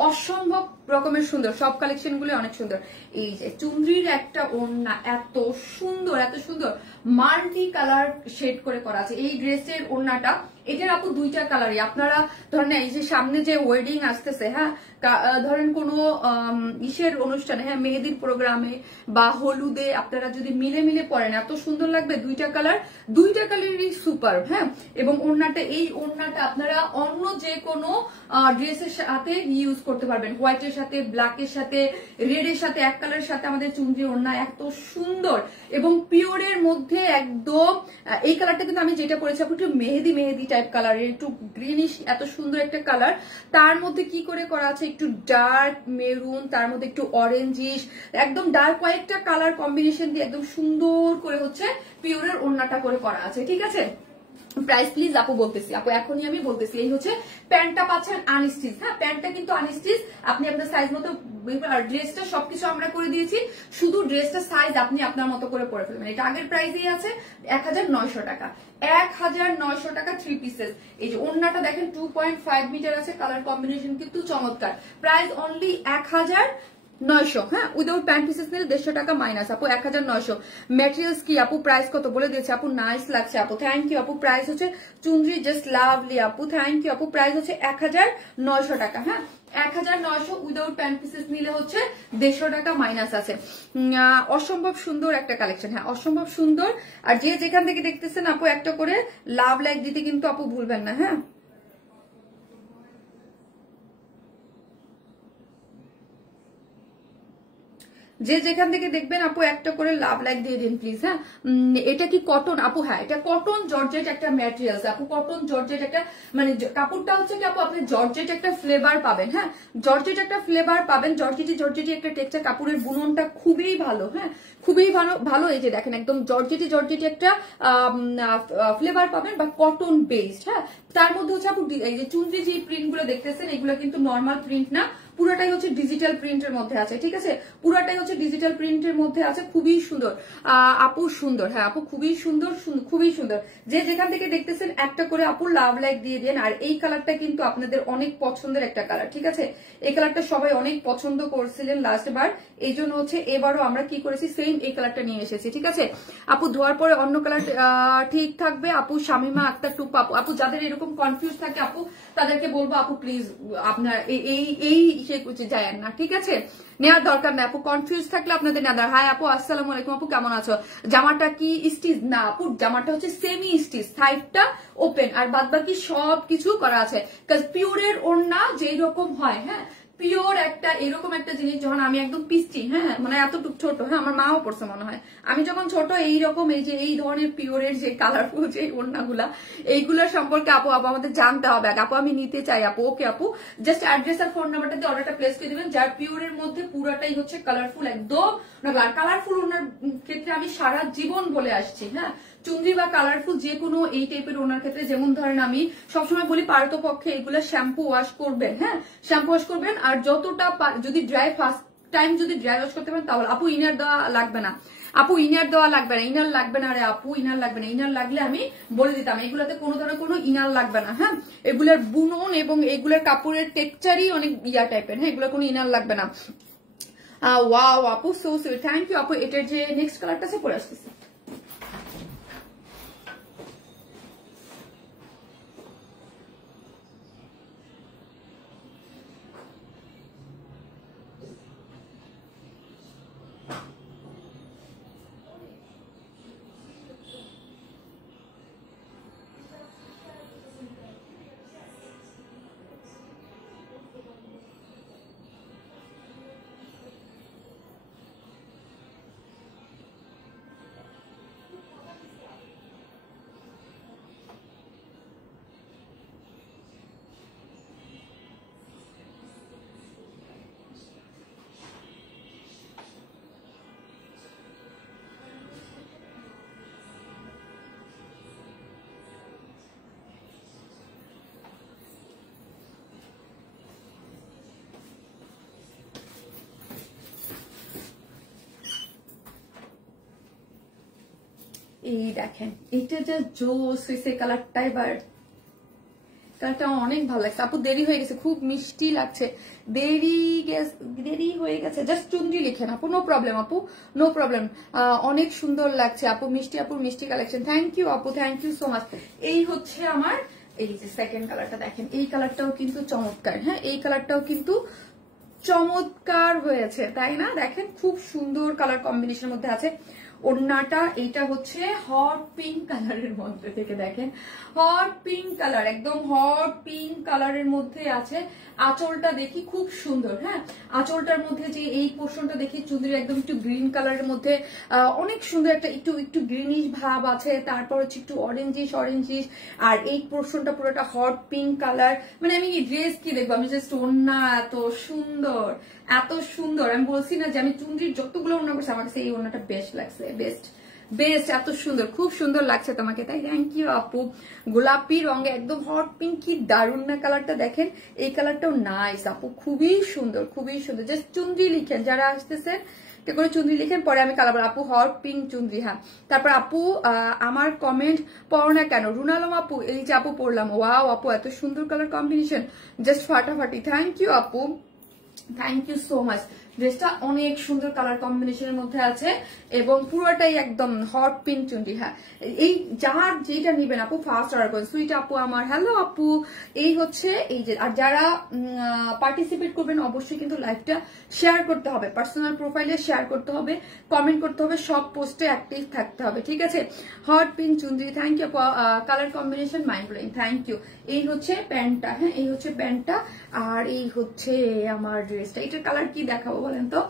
অসম্ভব রকমের সুন্দর, সব কালেকশন গুলো অনেক সুন্দর। এই যে চুনরির একটা ওড়না এত সুন্দর, এত সুন্দর মাল্টি কালার শেড করে করা আছে এই ড্রেসের ওড়নাটা। এটার আপু দুইটা কালারই। আপনারা ধরেন এই যে সামনে যে ওয়েডিং আসতেছে, হ্যাঁ ধরেন কোনো ইসের অনুষ্ঠানে, হ্যাঁ মেহেদির প্রোগ্রামে বা হলুদে আপনারা যদি মিলে মিলে পরেন এত সুন্দর লাগবে। দুইটা কালারই সুপার। হ্যাঁ এবং ওড়নাটা, এই ওড়নাটা আপনারা অন্য যে কোনো ড্রেসের সাথে ইউজ করতে পারবেন, হোয়াইটের সাথে, ব্ল্যাকের সাথে, রেডের সাথে, এক কালারের সাথে। আমাদের চুনরি ওড়না এত সুন্দর এবং পিওরের মধ্যে একদম এই কালারটা কিন্তু আমি যেটা পরেছি একটু মেহেদি টাইপ কালারের, একটু গ্রিনিশ, এত সুন্দর একটা কালার। তার মধ্যে কি করে করা আছে একটু ডার্ক মেরুন, তার মধ্যে একটু অরেঞ্জিশ, একদম ডার্ক কয়েকটা কালার কম্বিনেশন দিয়ে একদম সুন্দর করে হচ্ছে পিওরের ওড়নাটা করে করা আছে, ঠিক আছে? প্রাইস প্লিজ আপু বলতেছি, আপু এখনই আমি বলতেছি। এই হচ্ছে প্যান্টটা পাচ্ছেন আনস্টিচ। হ্যাঁ প্যান্টটা কিন্তু আনস্টিচ, আপনি আপনার সাইজ মতো, ড্রেসটা সবকিছু আমরা করে দিয়েছি, শুধু ড্রেসটা সাইজ আপনি আপনার মতো করে পরে ফেলবেন। এটা আগের প্রাইসই আছে 1900 টাকা, 1900 টাকা 3 পিসেস। এই যে ওড়নাটা দেখেন 2.5 মিটার আছে, কালার কম্বিনেশন কিন্তু চমৎকার। Price only 1900। হ্যাঁ উইদাউট প্যান্ট পিসেস নিলে 150 টাকা মাইনাস আপু 1900। ম্যাটেরিয়ালস কি আপু, প্রাইস কত বলে দিয়েছে আপু? নাইস লাগছে আপু, থ্যাংক ইউ আপু। প্রাইস হচ্ছে চুনরি জাস্ট লাভলি আপু, থ্যাংক ইউ আপু। প্রাইস হচ্ছে 1900 টাকা। হ্যাঁ 1900 উইদাউট প্যান্ট পিসেস নিলে হচ্ছে 150 টাকা মাইনাস আছে। অসম্ভব সুন্দর একটা কালেকশন। হ্যাঁ অসম্ভব সুন্দর। আর যে যেখান থেকে দেখতেছেন আপু একটা করে লাভ লাইক দিতে কিন্তু আপু ভুলবেন না। হ্যাঁ যে যেখান থেকে দেখবেন আপু একটা করে লাভ লাইক দিয়ে দিন প্লিজ। হ্যাঁ এটা কি কটন আপু? হ্যাঁ এটা কটন জর্জেট একটা ম্যাটেরিয়ালস আপু, কটন জর্জেট একটা মানে কাপড়টা হচ্ছে কি আপু আপনি জর্জেট একটা ফ্লেভার পাবেন। হ্যাঁ জর্জেট একটা ফ্লেভার পাবেন, জর্জেটি একটা টেক্সচার, কাপড়ের বুননটা খুবই ভালো। হ্যাঁ খুবই ভালো। এই যে দেখেন একদম জর্জেটি একটা ফ্লেভার পাবেন বা কটন বেসড। হ্যাঁ তার মধ্যে হচ্ছে আপু এই যে চুনরি যে প্রিন্ট গুলো দেখতেছেন এগুলো কিন্তু নর্মাল প্রিন্ট না, পুরোটাই হচ্ছে ডিজিটাল প্রিন্টের মধ্যে আছে, ঠিক আছে, পুরোটাই হচ্ছে ডিজিটাল প্রিন্টের মধ্যে আছে, খুবই সুন্দর। আপু সুন্দর, হ্যাঁ আপু খুবই সুন্দর, খুবই সুন্দর। যে যেখান থেকে দেখতেছেন একটা করে আপু লাভ লাইক দিয়ে দেন। আর এই কালারটা কিন্তু আপনাদের অনেক পছন্দের একটা কালার, ঠিক আছে, এই কালারটা সবাই অনেক পছন্দ করছিলেন লাস্ট বার, এই জন্য হচ্ছে এবারও আমরা কি করেছি সেম এই কালারটা নিয়ে এসেছি, ঠিক আছে। আপু ধোয়ার পরে অন্য কালার ঠিক থাকবে। আপু শামিমা আক্তার টুপা আপু, আপু যাদের এরকম কনফিউজ থাকে আপু তাদেরকে বলবো আপু প্লিজ আপনার এই যায় না, ঠিক আছে, নেওয়ার দরকার নেই আপু, কনফিউজ থাকলে আপনাদের নেওয়ার। হাই আপু আসসালামু আলাইকুম আপু, কেমন আছো? জামাটা কি স্টিচ? না আপু, জামাটা হচ্ছে সেমি স্টিচ, সাইডটা ওপেন আর বাদ বাকি সব কিছু করা আছে। পিওরের ওড়না যেই রকম হয়, হ্যাঁ পিওর একটা এরকম একটা জিনিস যখন আমি একদম পিস্টি, হ্যাঁ মানে এতটুকু ছোট, হ্যাঁ আমার মাও পড়ছে মনে হয়, আমি যখন ছোট এইরকম এই যে এই ধরনের পিওরের যে কালারফুল যে ওড়নাগুলা এইগুলোর সম্পর্কে আপু আমাদের জানতে হবে। আপু আমি নিতে চাই আপু, ওকে আপু জাস্ট অ্যাড্রেস আর ফোন নাম্বারটা দিয়ে অর্ডারটা প্লেস করে দিবেন। যার পিওরের মধ্যে পুরোটাই হচ্ছে কালারফুল, একদম কালারফুল ওনার ক্ষেত্রে আমি সারা জীবন বলে আসছি, হ্যাঁ চুনরি বা কালারফুল যে কোনো এই টাইপের ওনার ক্ষেত্রে, যেমন ধরেন আমি সবসময় বলি পারতপক্ষে এগুলো শ্যাম্পু ওয়াশ করবেন, হ্যাঁ শ্যাম্পু ওয়াশ করবেন। আর যতটা যদি ড্রাই ফার্স্ট টাইম যদি ড্রাই ওয়াশ করতে পারেন তাহলে আপু ইনার দেওয়া লাগবে না, আপু ইনার দেওয়া লাগবে না, ইনার লাগবে না রে আপু, ইনার লাগবে না, ইনার লাগলে আমি বলে দিতাম, এগুলাতে কোনো ধরনের কোনো ইনার লাগবে না, হ্যাঁ এগুলার বুনন এবং এগুলার কাপড়ের টেক্সচারই অনেক ইয়া টাইপের, হ্যাঁ এগুলো কোনো ইনার লাগবে না। ওয়াও আপু সো সুইট, থ্যাংক ইউ আপু। এটার যে নেক্সট কালারটা আছে পরে আসতেছে। এই দেখেন এটা যা জোস হয়েছে কালারটা, এবার কালারটা অনেক ভালো লাগছে আপু, দেরি হয়ে গেছে, খুব মিষ্টি লাগছে, দেরি হয়ে গেছে, জাস্ট চুনরি লিখেন আপু, নো প্রবলেম আপু, নো প্রবলেম, অনেক সুন্দর লাগছে আপু, মিষ্টি আপুর মিষ্টি কালেকশন, থ্যাংক ইউ আপু, থ্যাংক ইউ সো মাচ। এই হচ্ছে আমার এই যে সেকেন্ড কালারটা দেখেন, এই কালারটাও কিন্তু চমৎকার, হ্যাঁ এই কালারটাও কিন্তু চমৎকার হয়েছে তাই না, দেখেন খুব সুন্দর কালার কম্বিনেশনের মধ্যে আছে। ওড়নাটা এইটা হচ্ছে হট পিঙ্ক কালারের মধ্যে থেকে, দেখেন হট পিঙ্ক কালার, একদম হট পিঙ্ক কালারের মধ্যে আছে। আঁচলটা দেখি খুব সুন্দর, হ্যাঁ আঁচলটার মধ্যে যে এই পোর্শনটা দেখি চুনরির একদম একটু গ্রিন কালারের মধ্যে অনেক সুন্দর একটা একটু গ্রিনিশ ভাব আছে, তারপর হচ্ছে একটু অরেঞ্জিশ, আর এই পোর্শনটা পুরোটা হট পিঙ্ক কালার। মানে আমি ড্রেস কি দেখবো, আমি জাস্ট ওড়না এত সুন্দর, এত সুন্দর, আমি বলছি না যে আমি চুনরির যতগুলো ওড়না করছি আমার কাছে এই ওড়নাটা বেস্ট লাগছে, বেস্ট, এত সুন্দর, খুব সুন্দর লাগছে তোমাকে, তাই থ্যাংক ইউ আপু। গোলাপি রঙে একদম হট পিঙ্ক, কি দারুণ না কালারটা, দেখেন এই কালারটাও নাইস আপু, খুবই সুন্দর, খুবই সুন্দর। জাস্ট চুনরি লিখেন যারা আসতেছেন করে চুনরি লিখেন, পরে আমি কালার আপু হট পিঙ্ক চুনরি, হ্যাঁ তারপর আপু আমার কমেন্ট পড়ো না কেন, রুনালম আপু এই যে আপু পড়লাম, ওয়াও আপু এত সুন্দর কালার কম্বিনেশন, জাস্ট ফাটাফাটি, থ্যাংক ইউ আপু, থ্যাংক ইউ সো মাচ। ড্রেসটা অনেক সুন্দর কালার কম্বিনেশনের মধ্যে আছে এবং পুরোটাই একদম হট পিঙ্ক চুনরি, হ্যাঁ এই যার যেটা নিবেন আপু ফার্স্ট অর্ডার করেন। সুইট আপু আমার হ্যালো আপু, এই হচ্ছে এই যে, আর যারা পার্টিসিপেট করবেন অবশ্যই কিন্তু লাইভটা শেয়ার করতে হবে, পার্সোনাল প্রোফাইলে শেয়ার করতে হবে, কমেন্ট করতে হবে, সব পোস্টে অ্যাক্টিভ থাকতে হবে, ঠিক আছে। Hot pink chunri, thank you colour combination mind blowing, thank you. এই হচ্ছে প্যান্টটা, হ্যাঁ এই হচ্ছে প্যান্টটা, আর এই হচ্ছে আমার ড্রেসটা। এটার কালার কি দেখাবো বলেন তো,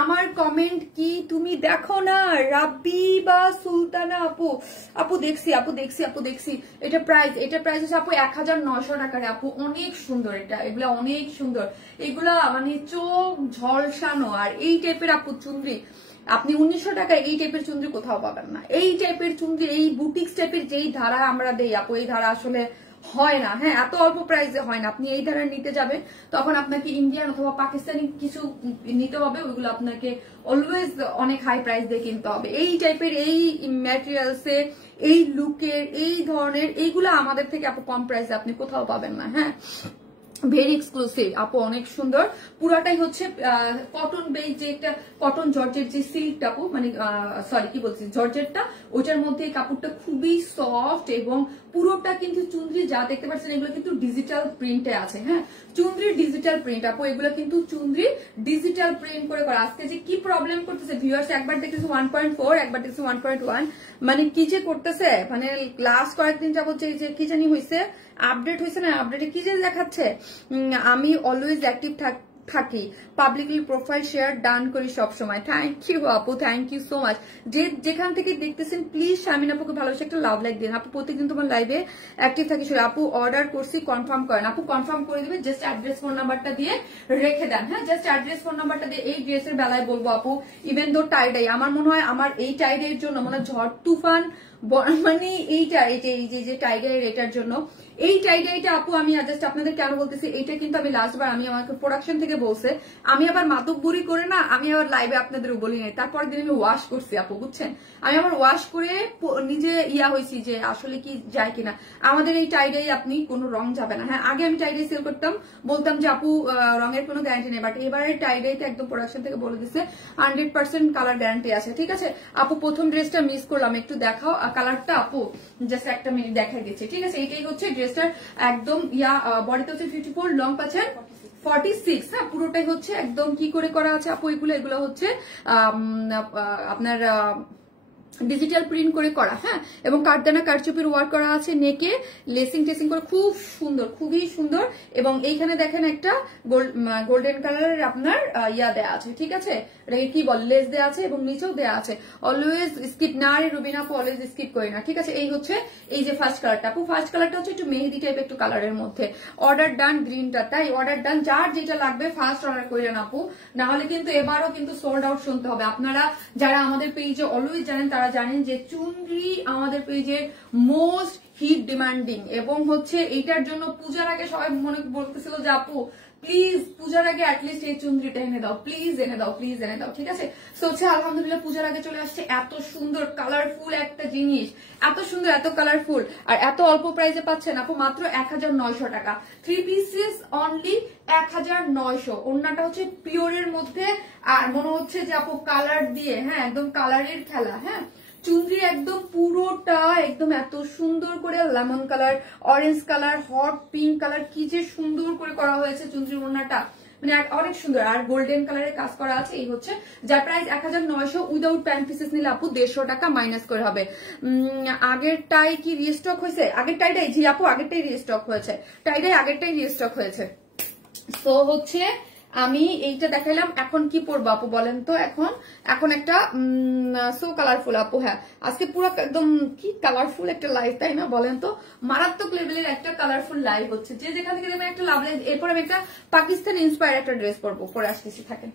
আমার কমেন্ট কি তুমি দেখো না, রাব্বি বা সুলতানা আপু, আপু দেখছি আপু দেখছি আপু দেখছি। এটা প্রাইস হচ্ছে আপু 1900 টাকার আপু, অনেক সুন্দর এটা, এগুলা অনেক সুন্দর, এগুলা মানে চোখ ঝলসানো। আর এই টাইপের আপু চুনরি আপনি 1900 টাকায় এই টাইপের চুনরি কোথাও পাবেন না, এই টাইপের চুনরি, এই বুটিক্স টাইপের যেই ধারা আমরা দেই আপু, এই ধারা আসলে হয় না, হ্যাঁ এত অল্প প্রাইসে হয় না। আপনি এই ধরনের নিতে যাবেন তখন আপনাকে ইন্ডিয়ান অথবা পাকিস্তানি কিছু নিতে হবে, ওইগুলো আপনাকে অলওয়েজ অনেক হাই প্রাইস দিয়ে কিনতে হবে। এই টাইপের এই ম্যাটেরিয়ালসে এই লুকের এই ধরনের এইগুলো আমাদের থেকে আপু কম প্রাইসে আপনি কোথাও পাবেন না। হ্যাঁ ভেরি এক্সক্লুসিভ আপু, অনেক সুন্দর। পুরাটাই হচ্ছে কটন বেস, যে একটা কটন জর্জের যে সিল্কটা আপু, মানে সরি কি বলছি জর্জেটটা, ওটার মধ্যে কাপড়টা খুবই সফট এবং পুরোটা কিন্তু চুনরি যা দেখতে পাচ্ছেন এগুলো কিন্তু ডিজিটাল প্রিন্টে আছে। হ্যাঁ চুনরির ডিজিটাল প্রিন্ট আপু, এগুলো কিন্তু চুনরি ডিজিটাল প্রিন্ট করে করা। আজকে যে কি প্রবলেম করতেছে ভিউয়ার্স, একবার দেখতেছে 1.4, একবার দেখতেছে 1.1, মানে কি যে করতেছে, মানে লাস্ট কয়েকদিন যাবত যে কি জানি হয়েছে, আপডেট হয়েছে না, আপডেটে কি যে দেখাচ্ছে। আমি অলওয়েজ অ্যাক্টিভ থাকি, পাবলিকলি প্রোফাইল শেয়ার ডান করি সব সময়। থ্যাংক ইউ আপু, থ্যাংক ইউ সো মাচ। যেখান থেকে দেখতেছেন প্লিজ শারমিন আপুকে ভালোবাসা একটা লাভ লাইক দিন আপু। প্রত্যেকদিন তোমার লাইভে অ্যাক্টিভ থাকি। আপু অর্ডার করছি কনফার্ম করেন আপু, কনফার্ম করে দিবে, জাস্ট অ্যাড্রেস ফোন নাম্বারটা দিয়ে রেখে দেন। হ্যাঁ জাস্ট অ্যাড্রেস ফোন নাম্বারটা দিয়ে। এই ড্রেসের বেলায় বলবো আপু, ইভেন দো টাইডাই, আমার মনে হয় আমার এই টাইডের জন্য মানে ঝড় তুফান, মানে এইটা এই যে টাইডাই এটার জন্য, এই টাইডাইটা আপু আমি জাস্ট আপনাদের কেন বলতেছি, এইটা কিন্তু আমি লাস্টবার আমি আমাকে প্রোডাকশন থেকে বলছে, আমি আবার মাতব্বরি করে না, আমি আবার লাইভে আপনাদের বলি নাই, তারপরের দিন আমি ওয়াশ করছি আপু, বুঝছেন, আমি আবার ওয়াশ করে নিজে ইয়া হয়েছি যে আসলে কি যায় কিনা। আমাদের এই টাইডাই আপনি কোনো রং যাবে না। হ্যাঁ আগে আমি টাইডাই সেল করতাম, বলতাম যে আপু রঙের কোনো গ্যারান্টি নেই, বাট এবারে টাইডাইতে একদম প্রোডাকশন থেকে বলে দিচ্ছে 100% কালার গ্যারান্টি আছে। ঠিক আছে আপু, প্রথম ড্রেসটা মিস করলাম, একটু দেখাও কালারটা আপু, জাস্ট একটা মিনিট দেখা গেছে। ঠিক আছে এইটাই হচ্ছে ড্রেসটার একদম ইয়া, বডিতে হচ্ছে 54, লং পাচ্ছেন 46। হ্যাঁ পুরোটাই হচ্ছে একদম কি করে করা আছে আপু, এগুলো হচ্ছে আপনার ডিজিটাল প্রিন্ট করে করা। হ্যাঁ এবং কাঠদানা কারচুপির ওয়ার্ক করা আছে, নেকে লেসিং টেসিং করে খুব সুন্দর, খুবই সুন্দর। এবং এইখানে দেখেন একটা গোল্ডেন কালারের আপনার ইয়া দেয়া আছে। ঠিক আছে এটাকে কি বল, লেস দেয়া আছে এবং নিচেও দেয়া আছে। অলওয়েজ স্কিপ না রে রুবিনা আপু, অলওয়েজ স্কিপ করি না। ঠিক আছে এই হচ্ছে এই যে ফার্স্ট কালারটা আপু, ফার্স্ট কালারটা হচ্ছে একটু মেহেদি টাইপ একটু কালারের মধ্যে। অর্ডার ডান গ্রিনটা, তাই অর্ডার ডান, যার যেটা লাগবে ফার্স্ট অর্ডার করেন আপু, না হলে কিন্তু এবারও কিন্তু সোল্ড আউট শুনতে হবে। আপনারা যারা আমাদের পেজে অলওয়েজ জানেন তারা জানেন যে চুনরি আমাদের পেজে মোস্ট হিট ডিমান্ডিং, এবং হচ্ছে এইটার জন্য পূজার আগে সবাই মনে বলতেছিল যে আপু প্লিজ পূজার আগে অ্যাটলিস্ট এই চুনরিটা এনে দাও, প্লিজ এনে দাও, প্লিজ এনে দাও। ঠিক আছে সো হচ্ছে আলহামদুলিল্লাহ পূজার আগে চলে আসছে। এত সুন্দর কালারফুল একটা জিনিস, এত সুন্দর এত কালারফুল, আর এত অল্প প্রাইসে পাচ্ছেন আপু মাত্র 1900 টাকা। 3 পিসেস অনলি 1900। ওড়নাটা হচ্ছে পিওরের মধ্যে, আর মনে হচ্ছে যে আপু কালার দিয়ে, হ্যাঁ একদম কালারের খেলা। হ্যাঁ চুনরি একদম পুরোটা একদম এত সুন্দর করে lemon colour, orange colour, hot pink colour, কি যে সুন্দর করে করা হয়েছে চুনরি ওড়নাটা, মানে অনেক সুন্দর। আর গোল্ডেন কালারের কাজ করা আছে। এই হচ্ছে যার প্রাইস 1900, উইদাউট প্যান্ট পিসেস নিলে আপু 150 টাকা মাইনাস করে হবে। আগেরটাই কি রিস্টক হয়েছে? আগেরটাই জি আপু, আগেরটাই রিস্টক হয়েছে, আগেরটাই রিস্টক হয়েছে। তো হচ্ছে আমি এইটা দেখাইলাম, এখন কি পরবো আপু বলেন তো? এখন একটা সো কালারফুল আপু। হ্যাঁ আজকে পুরো একদম কি কালারফুল একটা লাইভ, তাই না বলেন তো? মারাত্মক লেভেলের একটা কালারফুল লাইভ হচ্ছে, যে যেখান থেকে দেখবেন একটা লাভ লাইভ। এরপর আমি একটা পাকিস্তানি ইন্সপায়ার একটা ড্রেস পরবো, পরে আসতেছি থাকেন।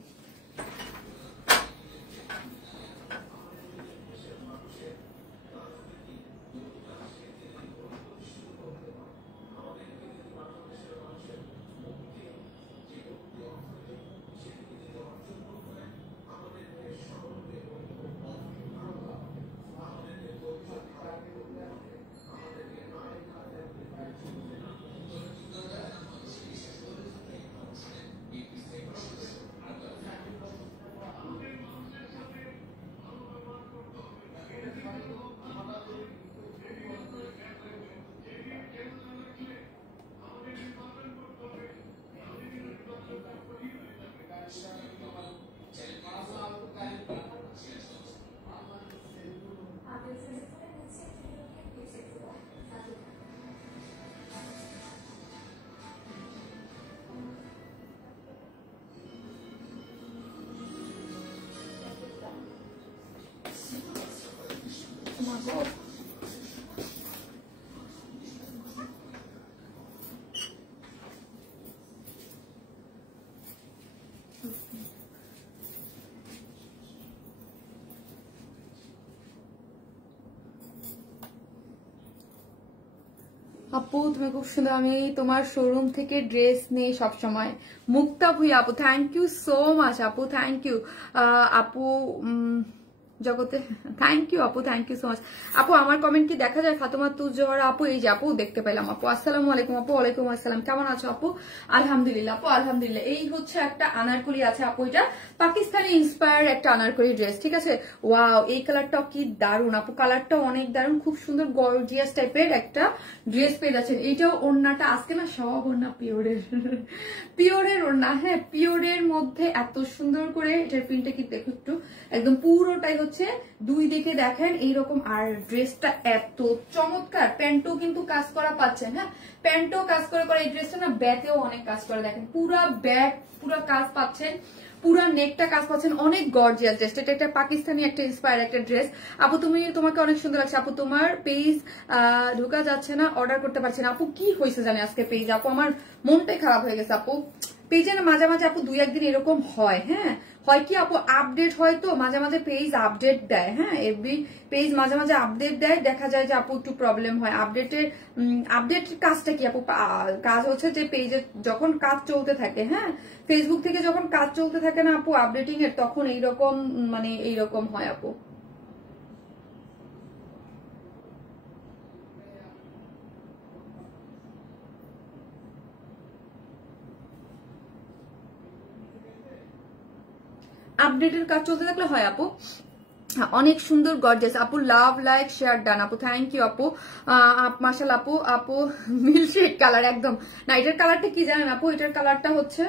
আপু তুমি খুব সুন্দর, আমি তোমার শোরুম থেকে ড্রেস নেই সবসময়। মুক্তা ভুইয়া আপু, থ্যাংক ইউ সো মাচ আপু, থ্যাংক ইউ আপু জগতে, থ্যাংক ইউ আপু, থ্যাংক ইউ সো মাচ আপু। আমার কমেন্ট কি দেখা যায়? ফাতেমা তুজোহরা আপু, এই যে আপু দেখতে পেলাম আপু, আসসালামু আলাইকুম আপু। ওয়ালাইকুম আসসালাম, কেমন আছো আপু? আলহামদুলিল্লাহ আপু, আলহামদুলিল্লাহ। এই হচ্ছে একটা আনারকলি আছে আপু, এটা পাকিস্তানি ইন্সপায়ার একটা আনারকলি ড্রেস, ঠিক আছে। ওয়াও, এই কালারটাও কি দারুন আপু, কালারটাও অনেক দারুন, খুব সুন্দর গর্জিয়াস টাইপের একটা ড্রেস পেয়ে যাচ্ছেন। এইটাও ওড়নাটা আজকে না সব ওড়না পিওরের, পিওরের ওড়না, হ্যাঁ পিওরের মধ্যে এত সুন্দর করে এটার প্রিন্টটা কি দেখো একটু, একদম পুরোটাই হচ্ছে দুই দিকে দেখেন এইরকম। আর ড্রেসটা এত চমৎকার, প্যান্টও কিন্তু কাজ করা পাচ্ছেন, হ্যাঁ প্যান্টও কাজ করে করে। এই ড্রেসটা না ব্যাকেও অনেক কাজ করে, দেখেন পুরা ব্যাক পুরো কাজ পাচ্ছেন, পুরা নেকটা কাজ পাচ্ছেন, অনেক গর্জিয়াস ড্রেস। এটা একটা পাকিস্তানি একটা ইন্সপায়ার একটা ড্রেস আপু। তোমাকে অনেক সুন্দর লাগছে আপু। তোমার পেজ ঢোকা যাচ্ছে না, অর্ডার করতে পারছি না আপু, কি হয়েছে জানে আজকে পেজ আপু, আমার মনটাই খারাপ হয়ে গেছে আপু। পেজে না মাঝে মাঝে আপু দুই একদিন এরকম হয়, হ্যাঁ হয় কি আপু, আপডেট হয় তো মাঝে মাঝে পেজ আপডেট দেয়, হ্যাঁ এফবি পেজ মাঝে মাঝে আপডেট দেয়, দেখা যায় যে আপু একটু প্রবলেম হয় আপডেট কাজটা কি আপু, কাজ হচ্ছে যে পেজে যখন কাজ চলতে থাকে, হ্যাঁ ফেসবুক থেকে যখন কাজ চলতে থাকে না আপু আপডেটিং এর, তখন এইরকম মানে এইরকম হয় আপু। আপডেটের কাজ চলতে থাকলে হয় আপু। অনেক সুন্দর গর্জিয়াস আপু, লাভ লাইক শেয়ার ডান আপু, থ্যাংক ইউ আপু। মাশাআল্লাহ আপু, আপু মিল্কশেক কালার একদম না, এটার কালারটা কি জানেন আপু, এটার কালারটা হচ্ছে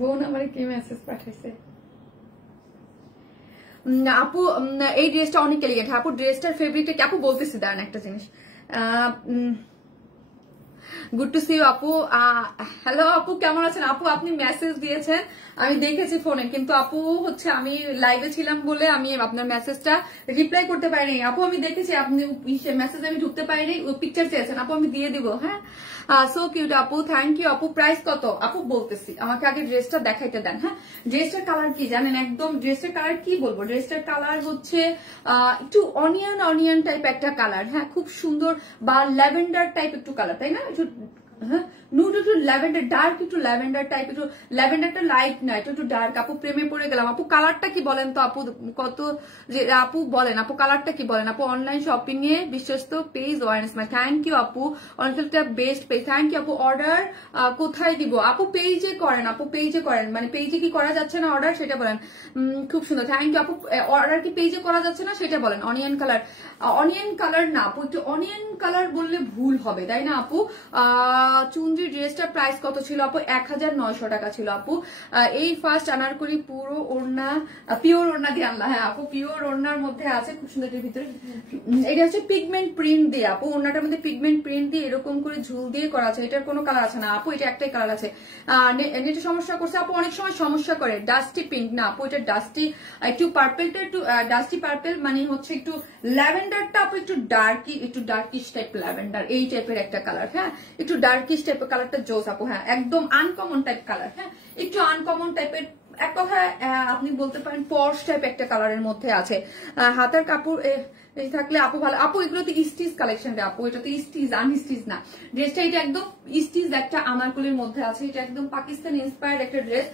বোন আমার কি মেসেজ পাঠাইছে আপু, এই ড্রেসটা অনেক এলিগেন্ট আপু। ড্রেসটার ফেব্রিকটা কি আপু বলতেছি, দাঁড়ান একটা জিনিস। গুড টু সি ইউ আপু। হ্যালো আপু, কেমন আছেন আপু? আপনি মেসেজ দিয়েছেন, আমি দেখেছি ফোনে, কিন্তু আপু হচ্ছে আমি লাইভে ছিলাম বলে আমি আপনার মেসেজটা রিপ্লাই করতে পারিনি আপু। আমি দেখেছি আপনি মেসেজ, আমি ঢুকতে পারিনি, পিকচার চেয়েছেন আপু, আমি দিয়ে দিব, হ্যাঁ সো কিউট আপু, থ্যাংক ইউ আপু। প্রাইস কত আপু বলতেছি, আমাকে আগে ড্রেসটা দেখাইতে দেন। হ্যাঁ ড্রেসটার কালার কি জানেন, একদম ড্রেসটার কালার কি বলবো, ড্রেসটার কালার হচ্ছে একটু অনিয়ন টাইপ একটা কালার, হ্যাঁ খুব সুন্দর, বা ল্যাভেন্ডার টাইপ একটু কালার, তাই না? একটু হ্যাঁ নুড, একটু ল্যাভেন্ডার ডার্ক, একটু ল্যাভেন্ডার টাইপ, একটু ল্যাভেন্ডারটা লাইট না, একটু ডার্ক আপু। প্রেমে পড়ে গেলাম আপু। কালারটা কি বলেন তো আপু, কত যে আপু বলেন আপু, কালারটা কি বলেন আপু? অনলাইন শপিং এ বিশ্বস্ত পেজ ওয়ারেন্স মাই, থ্যাংক ইউ আপু, অনেকটা বেস্ট পেজ, থ্যাংক ইউ আপু। অর্ডার কোথায় দিব আপু? পেজে করেন আপু, পেজে করেন, মানে পেজে কি করা যাচ্ছে না অর্ডার সেটা বলেন। খুব সুন্দর, থ্যাংক ইউ আপু। অর্ডার কি পেজে করা যাচ্ছে না সেটা বলেন। অনিয়ন কালার, অনিয়ন কালার না আপু, একটু অনিয়ন কালার বললে ভুল হবে, তাই না আপু? চুনরি ড্রেসটার প্রাইস কত ছিল আপু? 1900 টাকা ছিল আপু। এই ফার্স্ট আনারকলি পুরো ওড়না, পিওর ওড়না দিয়ে আনলা, হ্যাঁ আপু পিওর ওড়নার মধ্যে আছে, খুব সুন্দর এর ভিতরে। এটা হচ্ছে পিগমেন্ট প্রিন্ট দিয়ে আপু, ওড়নাটার মধ্যে পিগমেন্ট প্রিন্ট দিয়ে এরকম করে ঝুল দিয়ে করা আছে। এটার কোনো কালার আছে না আপু, এটা একটাই কালার আছে। নেটে সমস্যা করছে আপু, অনেক সময় সমস্যা করে। ডাস্টি পিঙ্ক না আপু, এটা ডাস্টি, একটু পার্পেলটা একটু ডাস্টি পার্পেল, মানে হচ্ছে একটু ল্যাভেন্ডারটা আপু একটু ডার্কিশ টাইপ ল্যাভেন্ডার, এই টাইপের একটা কালার, হ্যাঁ একটু ডার্কিশ টাইপের কালারটা জোস আপু, হ্যাঁ একদম আনকমন টাইপ কালার, হ্যাঁ একটু আনকমন টাইপের, এক কথায় আপনি বলতে পারেন পর্স টাইপ একটা কালারের মধ্যে আছে। হাতের কাপড় থাকলে আপু ভালো আপু। এগুলো তো স্টিচ কালেকশন রে আপু, এটা তো স্টিচ, আনস্টিচ না ড্রেসটা, এটা একদম স্টিচ একটা আনারকলির মধ্যে আছে। এটা একদম পাকিস্তান ইন্সপায়ার্ড একটা ড্রেস,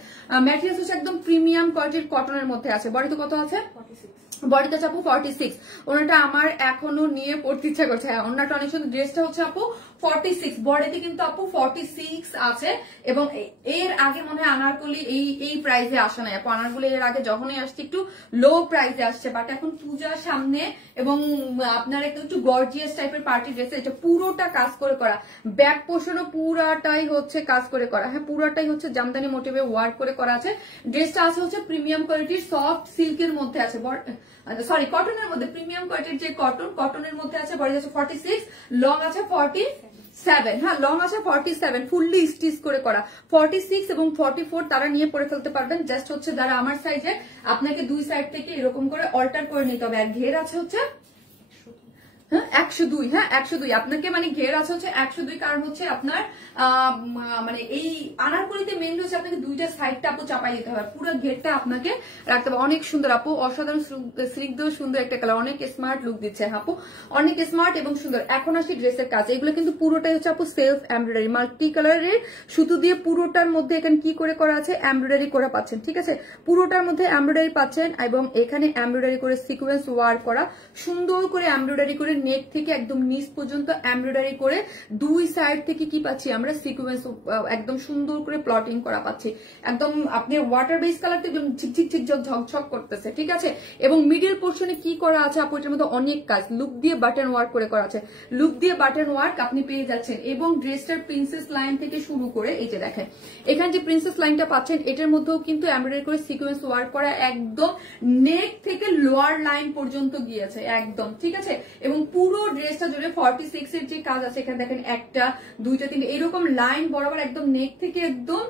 ম্যাটেরিয়ালস হচ্ছে একদম প্রিমিয়াম কোয়ালিটির কটনের মধ্যে আছে। বডি তো কত আছে? 46, বডিতে আছে আপু 46। ওনাটা আমার এখনো নিয়ে পড়তে ইচ্ছা করছে, হ্যাঁ ওনাটা অনেক সুন্দর। ড্রেসটা হচ্ছে আপু 46, বডিতে কিন্তু আপু 46 আছে। এবং এর আগে মনে হয় আনারকলি এই প্রাইসে আসে নাই আপু। আনারকলি এর আগে যখনই আসছে একটু লো প্রাইসে আসছে, বাট এখন পূজার সামনে এবং আপনার একটু গর্জিয়াস টাইপের পার্টি ড্রেস, এটা পুরোটা কাজ করে করা, ব্যাক পোর্শনও পুরাটাই হচ্ছে কাজ করে করা, হ্যাঁ পুরাটাই হচ্ছে জামদানি মোটিভে ওয়ার্ক করে করা আছে। ড্রেসটা আছে হচ্ছে প্রিমিয়াম কোয়ালিটির সফট সিল্কের মধ্যে আছে, সরি কটনের মধ্যে, প্রিমিয়াম কোয়ালিটির যে কটনের মধ্যে আছে। বডি আছে 46, লং আছে 47, হ্যাঁ লং আছে 47, ফুললি স্টিচ করে করা। 46 এবং 44 তারা নিয়ে পরে ফেলতে পারবেন। জাস্ট হচ্ছে যারা আমার সাইজে, আপনাকে দুই সাইড থেকে এরকম করে অল্টার করে নিতে হবে। আর ঘের আছে হচ্ছে হ্যাঁ 102, হ্যাঁ 102 আপনাকে মানে ঘের আছে হচ্ছে 102, কারণ হচ্ছে আপনার মানে এই আনারকলিতে মেনলি হচ্ছে আপনাকে দুইটা সাইডটা আপু চাপাই দিতে হবে, পুরো ঘেরটা আপনাকে রাখতে হবে। অনেক সুন্দর আপু, অসাধারণ স্নিগ্ধ সুন্দর একটা কালার, অনেক স্মার্ট লুক দিচ্ছে আপু, অনেক স্মার্ট এবং সুন্দর। এখন আসি ড্রেসের কাজ, এগুলো কিন্তু পুরোটাই হচ্ছে আপু সেলফ এমব্রয়ডারি, মাল্টি কালারের সুতো দিয়ে পুরোটার মধ্যে এখানে কি করে করা আছে, এমব্রয়ডারি করা পাচ্ছেন, ঠিক আছে, পুরোটার মধ্যে এমব্রয়ডারি পাচ্ছেন এবং এখানে এমব্রয়ডারি করে সিকোয়েন্স ওয়ার্ক করা, সুন্দর করে এমব্রয়ডারি করে নেক থেকে একদম নিচ পর্যন্ত এমব্রয়ডারি করে দুই সাইড থেকে কি পাচ্ছি আমরা, সিকোয়েন্স একদম সুন্দর করে প্লটিং করা পাচ্ছি, একদম আপনি ওয়াটার বেস কালারটা একদম ঝিকঝিক ঝিকঝক ঝকঝক করতেছে, ঠিক আছে। এবং মিডল পোর্শনে কি করা আছে আপু, এটার মধ্যে অনেক কাজ, লুক দিয়ে বাটন ওয়ার্ক করে করা আছে, লুক দিয়ে বাটন ওয়ার্ক আপনি পেয়ে যাচ্ছেন। এবং ড্রেসটার প্রিন্সেস লাইন থেকে শুরু করে এই যে দেখেন এখানে যে প্রিন্সেস লাইনটা পাচ্ছেন, এটার মধ্যেও কিন্তু এমব্রয়ডারি করে সিকোয়েন্স ওয়ার্ক করা, একদম নেক থেকে লোয়ার লাইন পর্যন্ত গিয়েছে একদম, ঠিক আছে। এবং পুরো ড্রেসটা জুড়ে 46 এর যে কাজ আছে, এখানে দেখেন একটা দুইটা তিনটা এরকম লাইন বরাবর একদম নেক থেকে একদম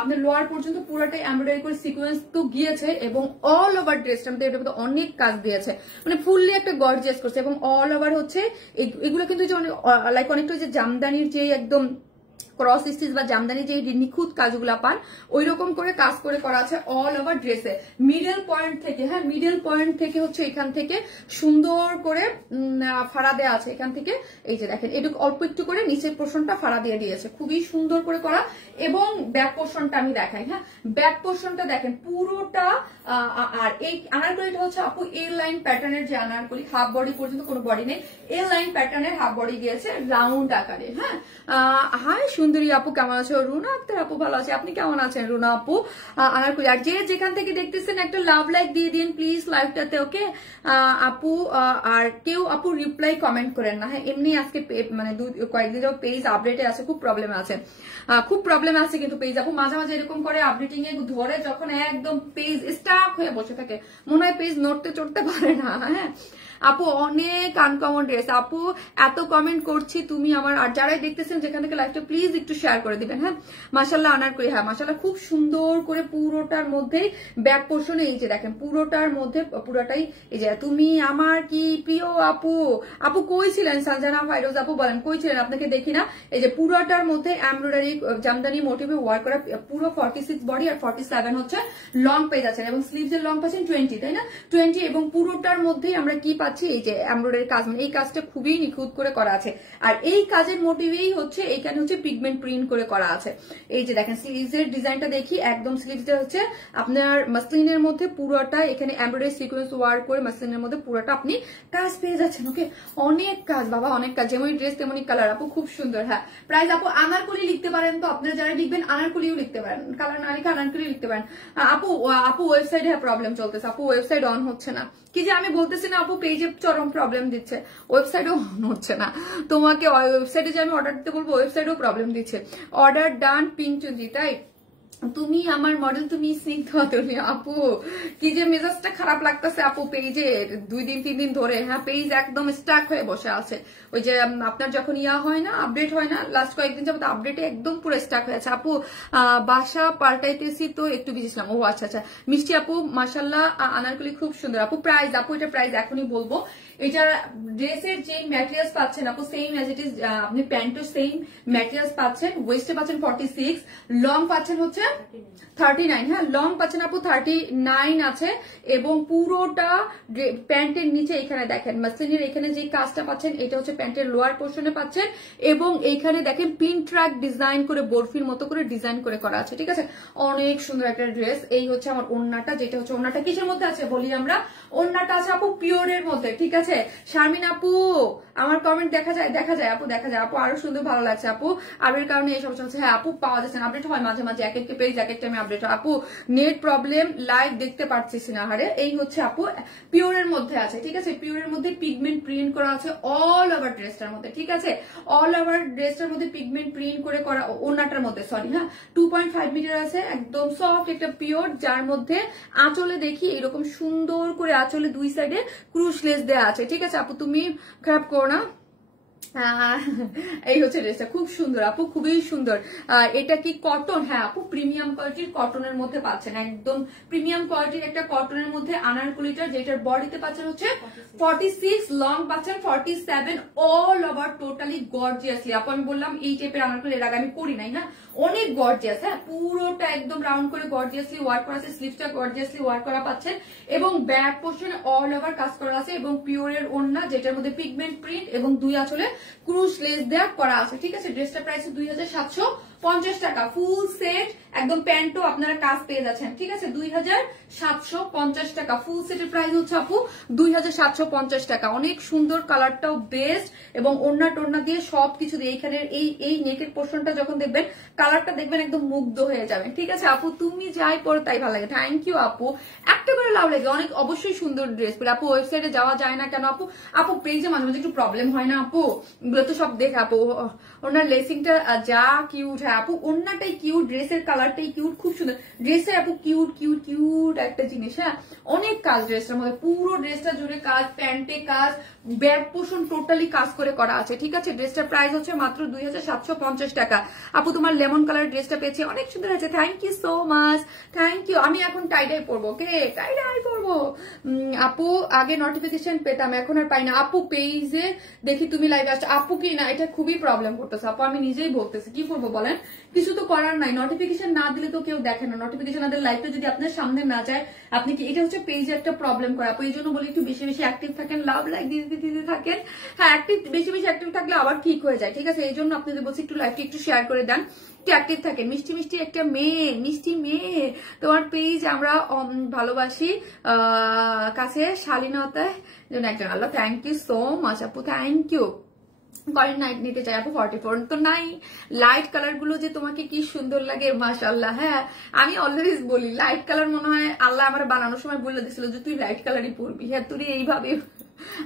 আপনার লোয়ার পর্যন্ত পুরোটাই এমব্রয়ডারি করে সিকোয়েন্স তো গিয়েছে। এবং অল ওভার ড্রেসটার মধ্যে এটার মধ্যে অনেক কাজ দিয়েছে, মানে ফুললি একটা গর্জিয়াস করছে। এবং অল ওভার হচ্ছে এগুলো কিন্তু লাইক অনেকটা যে জামদানির যে একদম ক্রস স্টিচ বা জামদানি যে নিখুঁত কাজগুলা পান ওই রকম করে কাজ করে করা আছে অল ওভার ড্রেসে। মিডল পয়েন্ট থেকে, হ্যাঁ মিডল পয়েন্ট থেকে হচ্ছে এখান থেকে সুন্দর করে ফাড়া দেওয়া আছে, এখান থেকে এই যে দেখেন এটুকু অল্প একটু করে নিচের পোর্শনটা ফাড়া দিয়ে দিয়েছে, খুবই সুন্দর করে করা। এবং ব্যাক পোর্শনটা আমি দেখাই, হ্যাঁ ব্যাক পোর্শনটা দেখেন পুরোটা, আর এই আনারকলিটা হচ্ছে আপু এল লাইন প্যাটার্নের যে আনারকলি, হাফ বডি পর্যন্ত কোনো বডি নেই, এল লাইন প্যাটার্নের হাফ বডি দিয়েছে রাউন্ড আকারে। হ্যাঁ হাই সুন্দরী আপু কেমন আছো? রুনা আক্তার আপু ভালো আছে, আপনি কেমন আছেন রুনা আপু? আনারকলি, আর যে যেখান থেকে দেখতেছেন একটা লাভ লাইক দিয়ে দিন প্লিজ লাইভটাতে, ওকে আপু। আর কেউ আপু রিপ্লাই কমেন্ট করেন না, হ্যাঁ এমনি আজকে মানে কয়েকদিন পেজ আপডেটে আছে, খুব প্রবলেম আছে, খুব প্রবলেম আছে কিন্তু পেজ আপু মাঝে মাঝে এরকম করে আপডেটিং এ ধরে যখন একদম পেজ স্টাক হয়ে বসে থাকে, মনে হয় পেজ নড়তে চড়তে পারে না। হ্যাঁ আপু অনেক আনকমন ড্রেস, আপু এত কমেন্ট করছি তুমি আমার, আর যারাই দেখতেছেন যেখান থেকে লাইভটা প্লিজ একটু শেয়ার করে দিবেন। হ্যাঁ মাশাআল্লাহ আনারকলি, হ্যাঁ মাশাআল্লাহ খুব সুন্দর করে পুরোটার মধ্যে ব্যাক পোর্শনে এই যে দেখেন পুরোটার মধ্যে পুরোটাই এই যে তুমি আমার কি প্রিয় আপু, আপু কই ছিলেন? সানজানা ফাইরোজ আপু বলেন কই ছিলেন, আপনাকে দেখি না। এই যে পুরোটার মধ্যে এমব্রয়ডারি জামদানি মোটিভে ওয়ার্ক করা, পুরো 46 বডি আর 47 হচ্ছে লং পেজ আছে, এবং স্লিভস এর লং পাচ্ছেন 20, তাই না 20। এবং পুরোটার মধ্যেই আমরা কি পাচ্ছি, এই যে এমব্রয়ডারি কাজ, মানে এই কাজটা খুবই নিখুঁত করে করা আছে। আর এই কাজের মোটিভেই হচ্ছে এইখানে হচ্ছে পিগমেন্ট প্রিন্ট করে করা আছে। এই যে দেখেন স্লিভস এর ডিজাইনটা দেখি, একদম স্লিভসটা হচ্ছে আপনার মাসলিনের মধ্যে পুরোটা এখানে এমব্রয়ডারি সিকোয়েন্স ওয়ার্ক করে মাসলিনের মধ্যে পুরোটা আপনি কাজ পেয়ে যাচ্ছেন। ওকে অনেক কাজ বাবা, অনেক কাজ, যেমন ড্রেস তেমনই কালার আপু, খুব সুন্দর। হ্যাঁ প্রাইস আপু আনারকলি লিখতে পারেন, তো আপনারা যারা লিখবেন আনারকলিও লিখতে পারেন, কালার না লিখে আনারকলি লিখতে পারেন। আপু ওয়েবসাইটে প্রবলেম চলতেছে, আপু ওয়েবসাইট অন হচ্ছে না, কি যে আমি বলতেছি না আপু পেজে চরম প্রবলেম দিচ্ছে, ওয়েবসাইটও অন হচ্ছে না। তোমাকে ওয়েবসাইটে যে আমি অর্ডার দিতে বলবো ওয়েবসাইটও প্রবলেম দিচ্ছে। অর্ডার ডান পিঙ্কচুন্দি, তাই তুমি আমার মডেল, তুমি স্নিগ্ধ তুমি আপু, কি যে মেজাজটা খারাপ লাগতেছে আপু পেজে 2 দিন 3 দিন ধরে। হ্যাঁ পেজ একদম স্টাক হয়ে বসে আছে, ওই যে আপনার যখন ইয়া হয় না, আপডেট হয় না, লাস্ট কয়েকদিন যাবত আপডেটে একদম পুরো স্টাক হয়ে আছে আপু। বাসা পাল্টাইতেছি তো একটু বিজি ছিলাম। ও আচ্ছা আচ্ছা মিষ্টি আপু মাশাআল্লাহ আনারকলি খুব সুন্দর আপু। প্রাইস আপু এটা প্রাইস এখনই বলবো, এটার ড্রেসের যে ম্যাটেরিয়ালস পাচ্ছেন আপু সেম অ্যাজ ইট ইজ, আপনি প্যান্টও সেম ম্যাটেরিয়ালস পাচ্ছেন, ওয়েস্টে পাচ্ছেন 46, লং পাচ্ছেন হচ্ছে 39। হ্যাঁ লং পাচ্ছেন আপু 39 আছে। এবং পুরোটা প্যান্টের নিচে এখানে দেখেন মাসলিনের এখানে যে কাজটা পাচ্ছেন এটা হচ্ছে প্যান্টের লোয়ার পোর্শনে পাচ্ছেন, এবং এইখানে দেখেন পিন ট্র্যাক ডিজাইন করে বরফির মতো করে ডিজাইন করে করা আছে, ঠিক আছে অনেক সুন্দর একটা ড্রেস। এই হচ্ছে আমার ওড়নাটা, যেটা হচ্ছে ওড়নাটা কিসের মধ্যে আছে বলি আমরা, ওড়নাটা আছে আপু পিওরের মধ্যে, ঠিক আছে। শারমিন আপু আমার কমেন্ট দেখা যায় আপু, দেখা যায় আপু, আরো সুন্দর ভালো লাগছে আপু, আবের কারণে এই সমস্যা হচ্ছে। হ্যাঁ আপু পাওয়া যাচ্ছে না, আপডেট হয় মাঝে মাঝে, এক একটা পেজ এক একটা আপডেট হয় আপু, নেট প্রবলেম, লাইভ দেখতে পারছিস না। হারে এই হচ্ছে আপু পিওরের মধ্যে আছে, ঠিক আছে পিওরের মধ্যে পিগমেন্ট প্রিন্ট করা আছে অল ওভার ড্রেসটার মধ্যে, ঠিক আছে অল ওভার ড্রেসটার মধ্যে পিগমেন্ট প্রিন্ট করে করা, ওনাটার মধ্যে সরি হ্যাঁ 2.5 মিটার আছে, একদম সফট একটা পিওর, যার মধ্যে আঁচলে দেখি এরকম সুন্দর করে আঁচলে দুই সাইডে ক্রুশ লেস দেওয়া আছে, ঠিক আছে আপু তুমি খারাপ করো না। এই হচ্ছে ড্রেসটা, খুব সুন্দর আপু, খুবই সুন্দর। এটা কি কটন? হ্যাঁ আপু, প্রিমিয়াম কোয়ালিটির কটনের মধ্যে পাচ্ছেন, একদম প্রিমিয়াম কোয়ালিটির একটা কটনের মধ্যে আনারকলিটা, যেটার বডিতে পাচ্ছেন হচ্ছে 46, লং পাচ্ছেন 47, অল ওভার টোটালি গর্জিয়াসলি। আপু আমি বললাম এই টাইপের আনারকলি এর আগে আমি করি নাই না, অনেক গর্জিয়াস। হ্যাঁ, পুরোটা একদম রাউন্ড করে গর্জিয়াসলি ওয়ার্ক করা আছে, স্লিভসটা গর্জিয়াসলি ওয়ার্ক করা পাচ্ছেন, এবং ব্যাক পোর্শনে অল ওভার কাজ করা আছে, এবং পিওরের ওড়না, যেটার মধ্যে পিগমেন্ট প্রিন্ট এবং দুই আঁচলে ক্রুশ লেস দেওয়া করা আছে। ঠিক আছে, ড্রেসটা প্রাইস 2750 টাকা, ফুল সেট একদম প্যান্টও আপনারা কাজ পেয়ে যাচ্ছেন। ঠিক আছে, 2750 টাকা ফুল সেটের প্রাইস হচ্ছে আপু 2750 টাকা। অনেক সুন্দর, কালারটাও বেস্ট, এবং ওড়না টোড়না দিয়ে সবকিছু দিয়ে এইখানে এই নেকের পোর্শনটা যখন দেখবেন, কালারটা দেখবেন একদম মুগ্ধ হয়ে যাবেন। ঠিক আছে আপু, তুমি যাই পরো তাই ভালো লাগে। থ্যাংক ইউ আপু, একটা করে লাভ লাগে, অনেক অবশ্যই সুন্দর ড্রেস। আপু ওয়েবসাইটে যাওয়া যায় না কেন আপু? আপু পেজে মাঝে মাঝে একটু প্রবলেম হয় না আপু, এগুলো তো সব দেখে আপু। ওনার লেসিংটা যা কিউট, হ্যাঁ আপু ওড়নাটাই কিউট, ড্রেসের কালারটাই কিউট, খুব সুন্দর ড্রেসের আপু, কিউট কিউট কিউট একটা জিনিস। হ্যাঁ, অনেক কাজ ড্রেসটার মধ্যে, পুরো ড্রেসটা জুড়ে কাজ, প্যান্টে কাজ, ব্যাক পোর্শন টোটালি কাজ করে করা আছে। ঠিক আছে, ড্রেসটার প্রাইস হচ্ছে মাত্র 2750 টাকা। আপু তোমার লেমন কালার ড্রেসটা পেয়েছি, অনেক সুন্দর আছে, thank you so much, thank you. আমি এখন টাইডাই পরবো, ওকে টাইডাই পরবো। আপু আগে নোটিফিকেশন পেতাম, এখন আর পাই না আপু, পেজে দেখি তুমি লাইভে আসছো। আপু কি না, এটা খুবই প্রবলেম করতেছে আপু, আমি নিজেই বলতেছি, কি করবো বলেন, কিছু তো করার নাই, নোটিফিকেশন না দিলে তো কেউ দেখে না, নোটিফিকেশন না দিলে লাইভটা যদি আপনার সামনে না যায়, আপনি কি, এটা হচ্ছে পেজে একটা প্রবলেম করে আপু। এই জন্য বলি একটু বেশি বেশি অ্যাক্টিভ থাকেন, লাভ লাইক দিতে থাকেন। হ্যাঁ, অ্যাক্টিভ বেশি বেশি অ্যাক্টিভ থাকলে আবার ঠিক হয়ে যায়। ঠিক আছে, এই জন্য আপনাদের বলছি একটু লাইভটা একটু শেয়ার করে দেন, একটু অ্যাক্টিভ থাকেন। মিষ্টি মিষ্টি একটা মেয়ে, মিষ্টি মেয়ে, তোমার পেজ আমরা ভালোবাসি, কাছে শালীনতায় জন্য একজন। আল্লাহ, থ্যাংক ইউ সো মাচ আপু, থ্যাংক ইউ। করেন নাইট নিতে চাই আপু, 44 তো নাই। লাইট কালার গুলো যে তোমাকে কি সুন্দর লাগে, মাশাআল্লাহ। হ্যাঁ, আমি অলওয়েজ বলি লাইট কালার মনে হয় আল্লাহ আমার বানানোর সময় বলে দিছিল যে তুই লাইট কালারই পরবি। হ্যাঁ, তুই এইভাবে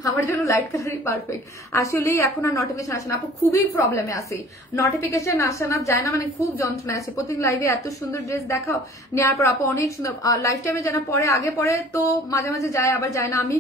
আমার জন্য লাইট কালারই পারফেক্ট। আসলেই এখন আর নোটিফিকেশন আসে না আপু, খুবই প্রবলেমে আছি, নোটিফিকেশন আসে না, যায় না, মানে খুব যন্ত্রণা আছে। প্রত্যেক লাইভে এত সুন্দর ড্রেস দেখাও, নেওয়ার পর আপু অনেক সুন্দর, লাইফ টাইমে যেন পরে, আগে পরে তো মাঝে মাঝে যায়, আবার যায় না, আমি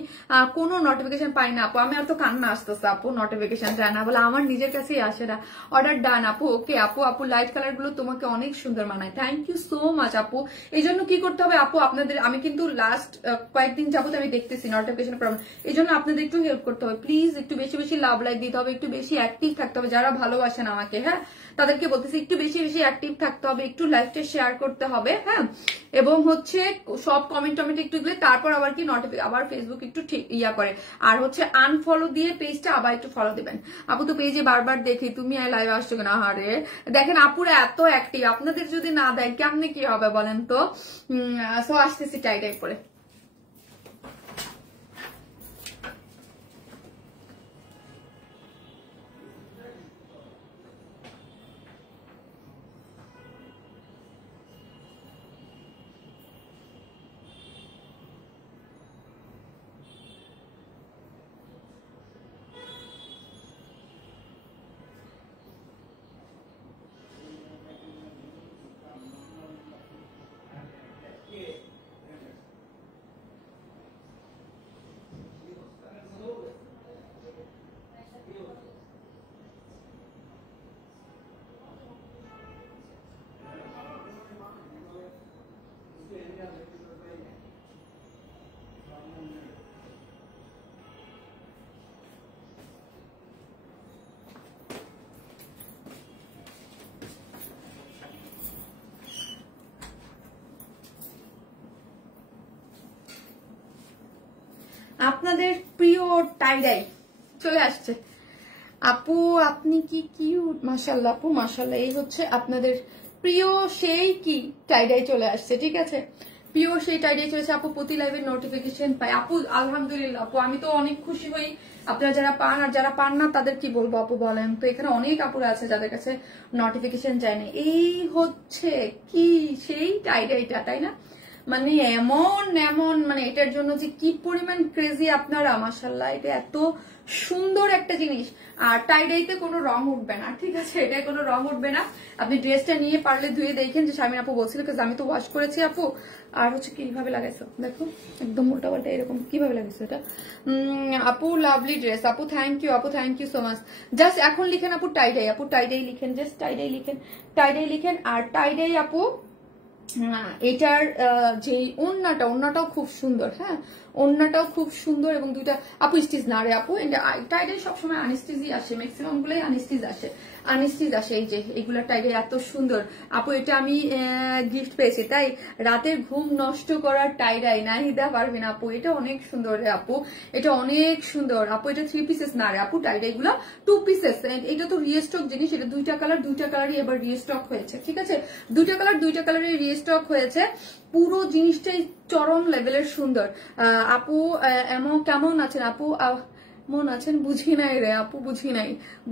কোনো নোটিফিকেশন পাই না আপু। আমি এত কান্না আসতেছে আপু, নোটিফিকেশন যায় না বলে, আমার নিজের কাছেই আসে না। অর্ডার ডান আপু, ওকে আপু। আপু লাইট কালার গুলো তোমাকে অনেক সুন্দর মানায়, থ্যাংক ইউ সো মাচ আপু। এই জন্য কি করতে হবে আপু আপনাদের, আমি কিন্তু লাস্ট কয়েকদিন যাবত আমি দেখতেছি নোটিফিকেশন প্রবলেম, এই জন্য আপনাদের একটু হেল্প করতে হবে প্লিজ, একটু বেশি বেশি লাভ লাইক দিতে হবে, একটু বেশি অ্যাক্টিভ থাকতে হবে, যারা ভালোবাসেন আমাকে। হ্যাঁ, তাদেরকে বলতেছি একটু বেশি বেশি অ্যাক্টিভ থাকতে হবে, একটু লাইভটা শেয়ার করতে হবে। হ্যাঁ, এবং হচ্ছে সব কমেন্ট টমেন্ট একটু দিলে তারপর আবার কি আবার ফেসবুক একটু ঠিক ইয়া করে, আর হচ্ছে আনফলো দিয়ে পেজটা আবার একটু ফলো দিবেন। আপু তো পেজে বারবার দেখি তুমি লাইভ আসছো কিনা, হারে দেখেন আপুরা এত অ্যাক্টিভ, আপনাদের যদি না দেয় কেমনে কি হবে বলেন তো। সো আসতেছি টাইটাই পরে। আপনাদের প্রিয় টাইডাই চলে আসছে আপু, আপনি কি কিউট, মাশাআল্লাহ আপু, মাশাআল্লাহ। এই হচ্ছে আপনাদের প্রিয় সেই কি টাইডাই চলে আসছে। ঠিক আছে, প্রিয় সেই টাইডাই চলেছে আপু, প্রতি লাইভের নোটিফিকেশন পাই আপু, আলহামদুলিল্লাহ আপু, আমি তো অনেক খুশি হই। আপনারা যারা পান আর যারা পান না তাদের কি বলবো আপু বলেন তো, এখানে অনেক আপুরা আছে যাদের কাছে নোটিফিকেশন যায় না। এই হচ্ছে কি সেই টাইডাইটা, তাই না? মানে এমন এমন মানে এটার জন্য যে কি পরিমাণ ক্রেজি আপনারা, মাশাআল্লাহ এটা এত সুন্দর একটা জিনিস। আর টাইডাইতে কোনো রং উঠবে না, ঠিক আছে, এটা কোনো রং উঠবে না। আপনি ড্রেসটা নিয়ে পারলে ধুয়ে দেখেন, যে শারমিন আপু বলছিল আমি তো ওয়াশ করেছি আপু। আর হচ্ছে কিভাবে লাগাইছো দেখো, একদম উল্টা পাল্টা এরকম কিভাবে লাগাইছো এটা। আপু লাভলি ড্রেস আপু, থ্যাংক ইউ আপু, thank you so much. Just এখন লিখেন আপু টাইডাই, আপু টাইডাই লিখেন, জাস্ট টাইডাই লিখেন, টাইডাই লিখেন। আর টাইডাই আপু এটার যে ওন্নাটাও খুব সুন্দর, হ্যাঁ ওন্নাটাও খুব সুন্দর। এবং দুইটা আপু স্টিচ না রে আপু, টাইডাই সবসময় আনস্টিচই আসে, ম্যাক্সিমাম গুলোই আনস্টিচ আসে, এই যে এগুলা টাইডাই এত সুন্দর আপু। এটা আমি গিফট পেয়েছি, তাই রাতের ঘুম নষ্ট করার টাইডাই নাহিদা পারবেন আপু, এটা অনেক সুন্দর রে আপু, এটা অনেক সুন্দর আপু। এটা 3 পিসেস না রে আপু, টাইডাই গুলা 2 পিসেস। এটা তো রিস্টক জিনিস, এটা দুইটা কালারই এবার রিস্টক হয়েছে, ঠিক আছে, দুইটা কালারই রিস্টক হয়েছে। পুরো জিনিসটাই চরম লেভেলের সুন্দর। আপু কেমন আছেন আপু, মন আছেন, বুঝি নাই রে আপু,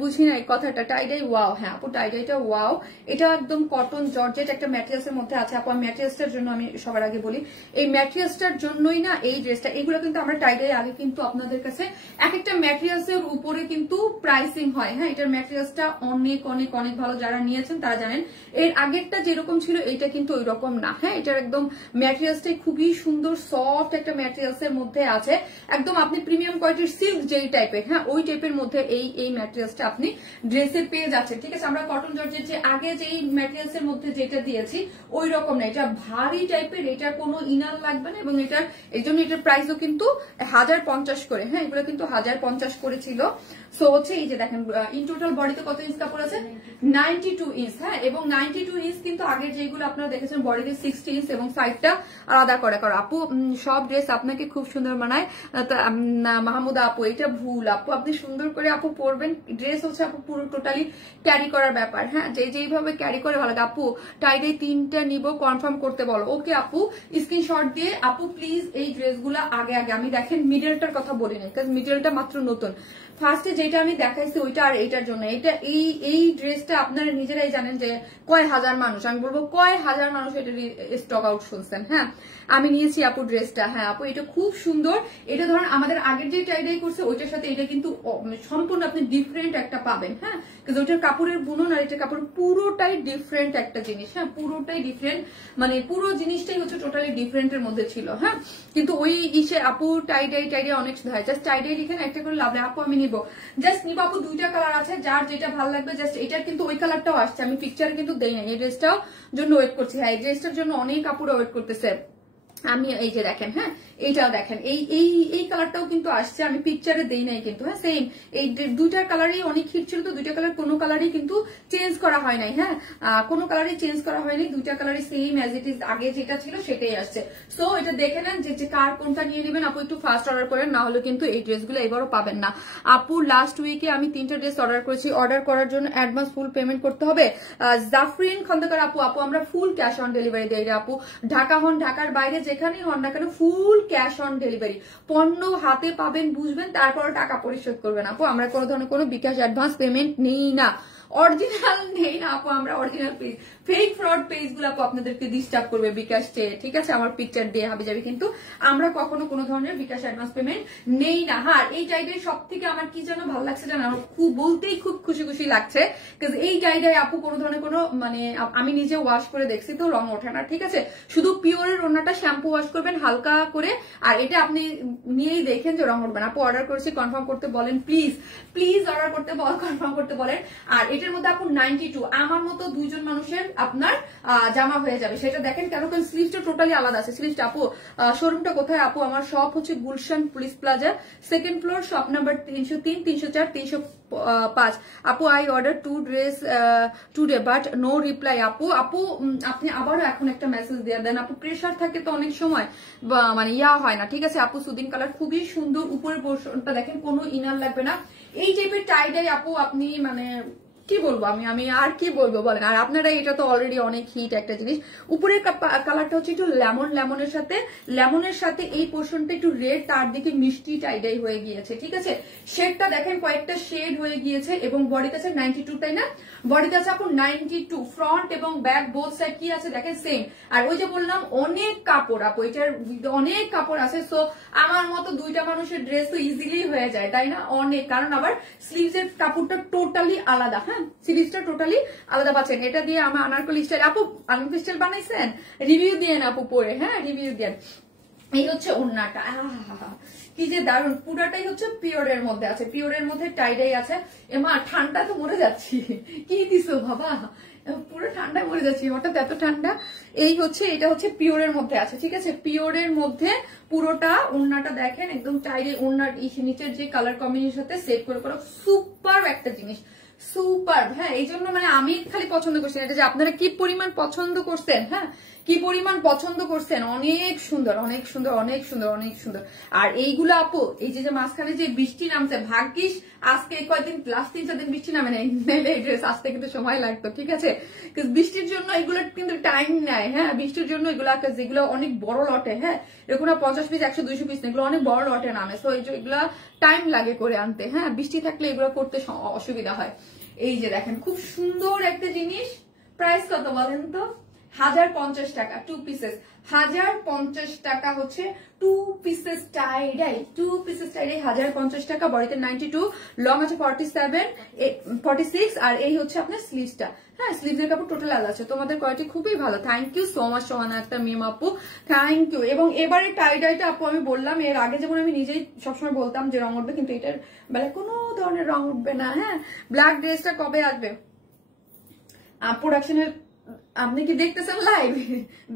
বুঝি নাই কথাটা। টাইডাই ওয়াও, হ্যাঁ আপু টাইডাইটা ওয়াও, এটা একদম কটন জর্জেট একটা ম্যাটেরিয়ালসের মধ্যে আছে আপু। ম্যাটেরিয়ালসটার জন্য আমি সবার আগে বলি, এই ম্যাটেরিয়ালসটার জন্যই না এই ড্রেসটা, এগুলো কিন্তু আমরা টাইডাই আগে কিন্তু আপনাদের কাছে এক একটা ম্যাটেরিয়ালসের উপরে কিন্তু প্রাইসিং হয়, হ্যাঁ এটার ম্যাটেরিয়ালসটা অনেক অনেক অনেক ভালো, যারা নিয়েছেন তারা জানেন। এর আগেরটা যেরকম ছিল এইটা কিন্তু ওই রকম না, হ্যাঁ এটার একদম ম্যাটেরিয়ালসটাই খুবই সুন্দর, সফট একটা ম্যাটেরিয়ালসের মধ্যে আছে, একদম আপনি প্রিমিয়াম কোয়ালিটির সিল্ক যেই টাইপের, হ্যাঁ ওই টাইপের মধ্যে এই ম্যাটেরিয়ালসটা আপনি ড্রেসে পেয়ে যাচ্ছেন, ঠিক আছে। আমরা কটন জর্জের যে আগে যেই ম্যাটেরিয়ালসের মধ্যে যেটা দিয়েছি ওই রকম না, এটা ভারী টাইপের, এটার কোনো ইনার লাগবে না। এবং এটার এই জন্য এটার প্রাইসও কিন্তু 1050 করে, হ্যাঁ এগুলো কিন্তু 1050 করে ছিল। সো হচ্ছে এই যে দেখেন ইন টোটাল বডিতে কত ইঞ্চ কাপড় আছে, 92 ইঞ্চ, হ্যাঁ এবং 92 ইঞ্চ কিন্তু আগের যেগুলো আপনারা দেখেছেন বডিতে 60 ইঞ্চ এবং সাইডটা আলাদা করে করো আপু। সব ড্রেস আপনাকে খুব সুন্দর মানায় মাহমুদা আপু, এটা ভুল আপু, আপনি সুন্দর করে আপু পরবেন, ড্রেস হচ্ছে আপু পুরো টোটালি ক্যারি করার ব্যাপার, হ্যাঁ যেইভাবে ক্যারি করে ভালো লাগে আপু। টাইডাই 3টা নিব, কনফার্ম করতে বলো, ওকে আপু স্ক্রিনশট দিয়ে আপু প্লিজ এই ড্রেসগুলো আগে আমি দেখেন মিডলটার কথা বলিনি, কারণ মিডলটা মাত্র নতুন। ফার্স্টে যেটা আমি দেখাইছি ওইটা আর এইটার জন্য, এটা এই ড্রেসটা আপনারা নিজেরাই জানেন যে কয় হাজার মানুষ, আমি বলবো কয় হাজার মানুষ এটা স্টক আউট শুনছেন, হ্যাঁ আমি নিয়েছি আপু ড্রেসটা, হ্যাঁ আপু এটা খুব সুন্দর। এটা ধরেন আমাদের আগের যে টাইডাই করছে ওইটার সাথে এটা কিন্তু সম্পূর্ণ আপনি ডিফারেন্ট একটা পাবেন, হ্যাঁ কিন্তু ওইটার কাপড়ের বুনন আর এটা কাপড় পুরোটাই ডিফারেন্ট একটা জিনিস, হ্যাঁ পুরোটাই ডিফারেন্ট, মানে পুরো জিনিসটাই হচ্ছে টোটালি ডিফারেন্টের মধ্যে ছিল, হ্যাঁ কিন্তু ওই ইসে আপু টাইডাই অনেক সুন্দর হয়। জাস্ট টাইডাই লিখেন একটা করে লাভলে আপু আমি নিবো, জাস্ট নিবো আপু, দুইটা কালার আছে, যার যেটা ভালো লাগবে। জাস্ট এটার কিন্তু ওই কালারটাও আসছে, আমি পিকচারে কিন্তু দেই না, এই ড্রেসটাও জন্য ওয়েট করছি, হ্যাঁ এই ড্রেসটার জন্য অনেক কাপড় ওয়েট করতেছে। আমি এই যে দেখেন, হ্যাঁ এইটাও দেখেন, এই কালারটাও কিন্তু আসছে, আমি পিকচারে দেই নাই কিন্তু, হ্যাঁ সেম এই দুইটার কালারই অনেক হিট ছিল, তো দুইটা কালার কোনো কালারই কিন্তু চেঞ্জ করা হয় নাই, হ্যাঁ কোনো কালারই চেঞ্জ করা হয়নি, দুইটা কালারই সেম অ্যাজ ইট ইজ, আগে যেটা ছিল সেটাই আসছে। সো এটা দেখে নেন যে কার কোনটা নিয়ে নেবেন আপু, একটু ফাস্ট অর্ডার করেন, না হলে কিন্তু এই ড্রেসগুলো এবারও পাবেন না আপু। লাস্ট উইকে আমি 3টা ড্রেস অর্ডার করেছি, অর্ডার করার জন্য অ্যাডভান্স ফুল পেমেন্ট করতে হবে। জাফরিন খন্দকার আপু আমরা ফুল ক্যাশ অন ডেলিভারি দেই আপু, ঢাকা হন ঢাকার বাইরে যেখানেই হন না কেন ফুল ক্যাশ অন ডেলিভারি, পণ্য হাতে পাবেন বুঝবেন তারপর টাকা পরিশোধ করবেন আপু। আমরা কোনো ধরনের কোনো বিকাশ অ্যাডভান্স পেমেন্ট নেই না, অরিজিনাল নেই না আপু, আমরা original page, fake fraud page গুলো আপু আপনাদেরকে ডিস্টার্ব করবে বিকাশ চেয়ে, ঠিক আছে আমার পিকচার দিয়ে হাবি যাবে, কিন্তু আমরা কখনো কোনো ধরনের বিকাশ অ্যাডভান্স পেমেন্ট নেই না। হ্যাঁ এই টাইডাই সব থেকে আমার কি যেন ভালো লাগছে জানো, আমার খুব বলতেই খুব খুশি লাগছে, কারণ এই টাইডাই আপু কোনো ধরনের কোনো মানে আমি নিজে ওয়াশ করে দেখছি তো রং ওঠে না, ঠিক আছে শুধু পিওরের ওড়নাটা শ্যাম্পু ওয়াশ করবেন হালকা করে, আর এটা আপনি নিয়েই দেখেন যে রং উঠবে না। আপু অর্ডার করেছি কনফার্ম করতে বলেন প্লিজ অর্ডার করতে কনফার্ম করতে বলেন। আর এটার মধ্যে আপু 92 আমার মতো 2 জন মানুষের আপনার জামা হয়ে যাবে, সেটা দেখেন কেন, কারণ স্লিভসটা টোটালি আলাদা আছে। স্লিভসটা আপু শোরুমটা কোথায় আপু, আমার শপ হচ্ছে Gulshan police plaza, 2nd floor, shop number 303, 304, 305 আপু। I order 2 dress today but no reply আপু আপনি আবারও এখন একটা মেসেজ দিয়ে দেন আপু, প্রেশার থাকে তো অনেক সময় মানে হয় না, ঠিক আছে আপু। সুদিন কালার খুবই সুন্দর, উপরের পোর্শনটা দেখেন কোনো ইনার লাগবে না, এই টাইপের টাইডাই আপু আপনি মানে কি বলবো আমি আর কি বলবো বলেন। আর আপনারা এটা তো অলরেডি অনেক হিট একটা জিনিস। উপরের কালারটা হচ্ছে একটু লেমনের সাথে এই পোর্শনটা একটু রেড, তার দিকে মিষ্টি টাইডাই হয়ে গিয়েছে, ঠিক আছে। শেডটা দেখেন কয়েকটা শেড হয়ে গিয়েছে এবং বডিতে আছে 92, তাই না? বডিতে আছে আপু 92, ফ্রন্ট এবং ব্যাক বোথ সাইড কি আছে দেখেন সেম। আর ওই যে বললাম অনেক কাপড় আপু, এটার অনেক কাপড় আছে। সো আমার মতো দুইটা মানুষের ড্রেস তো ইজিলি হয়ে যায়, তাই না? অনেক, কারণ আবার স্লিভস এর কাপড়টা টোটালি আলাদা, হ্যাঁ স্লিভসটা টোটালি আলাদা পাচ্ছেন। এটা দিয়ে আমার আনারকলি স্টাইল, আপু আনারকলি স্টাইল বানাইছেন, রিভিউ দিয়ে আপু পরে, হ্যাঁ রিভিউ দেন। এই হচ্ছে ওড়নাটা, কি যে দারুন, পুরাটাই হচ্ছে পিওরের মধ্যে আছে, পিওরের মধ্যে টাইডাই আছে। এমা ঠান্ডা তো মরে যাচ্ছি, কি দিছো বাবা, পুরো ঠান্ডায় মরে যাচ্ছি, হঠাৎ এত ঠান্ডা। এই হচ্ছে, এটা হচ্ছে পিওরের মধ্যে আছে, ঠিক আছে, পিওরের মধ্যে পুরোটা। ওড়নাটা দেখেন একদম টাইডে, ওড়নার নিচের যে কালার কম্বিনেশন সাথে সেট করে করা, সুপার একটা জিনিস, সুপার। হ্যাঁ এই জন্য মানে আমি খালি পছন্দ করছি, এটা যে আপনারা কি পরিমাণ পছন্দ করছেন, হ্যাঁ কি পরিমাণ পছন্দ করছেন, অনেক সুন্দর অনেক সুন্দর অনেক সুন্দর অনেক সুন্দর। আর এইগুলো আপু এই যে মাঝখানে যে বৃষ্টি নামছে, ভাগ্যিস আজকে কয়েকদিন লাস্ট 3-4 দিন বৃষ্টি নামে নাই, নাইলে এই ড্রেস আসতে কিন্তু সময় লাগতো, ঠিক আছে। বৃষ্টির জন্য এগুলো কিন্তু টাইম নেয়, হ্যাঁ বৃষ্টির জন্য এগুলো যেগুলো অনেক বড় লটে, হ্যাঁ এরকম 50 পিস 100-200 পিস এগুলো অনেক বড় লটে নামে, সো এগুলো টাইম লাগে করে আনতে, হ্যাঁ বৃষ্টি থাকলে এগুলো করতে অসুবিধা হয়। এই যে দেখেন খুব সুন্দর একটা জিনিস, প্রাইস কত বলেন তো? 1050 টাকা 2 পিসেস, 1050 টাকা হচ্ছে 2 পিসেস টাইডাই, 2 পিসেস টাইডাই 1050 টাকা। বডিতে 92, লং আছে 47, 46, আর এই হচ্ছে আপনার স্লিভসটা, হ্যাঁ স্লিভসের কাপড় টোটাল আলাদা আছে। তোমাদের কোয়ালিটি খুবই ভালো, thank you so much Sohana Akter Mim আপু, থ্যাংক ইউ। এবং এবারে টাইডাইটা আপু আমি বললাম, এর আগে যেমন আমি নিজেই সবসময় বলতাম যে রং উঠবে, কিন্তু এটার বেলায় কোনো ধরনের রং উঠবে না, হ্যাঁ। ব্ল্যাক ড্রেসটা কবে আসবে? প্রোডাকশনের আপনি কি দেখতেছেন লাইভ?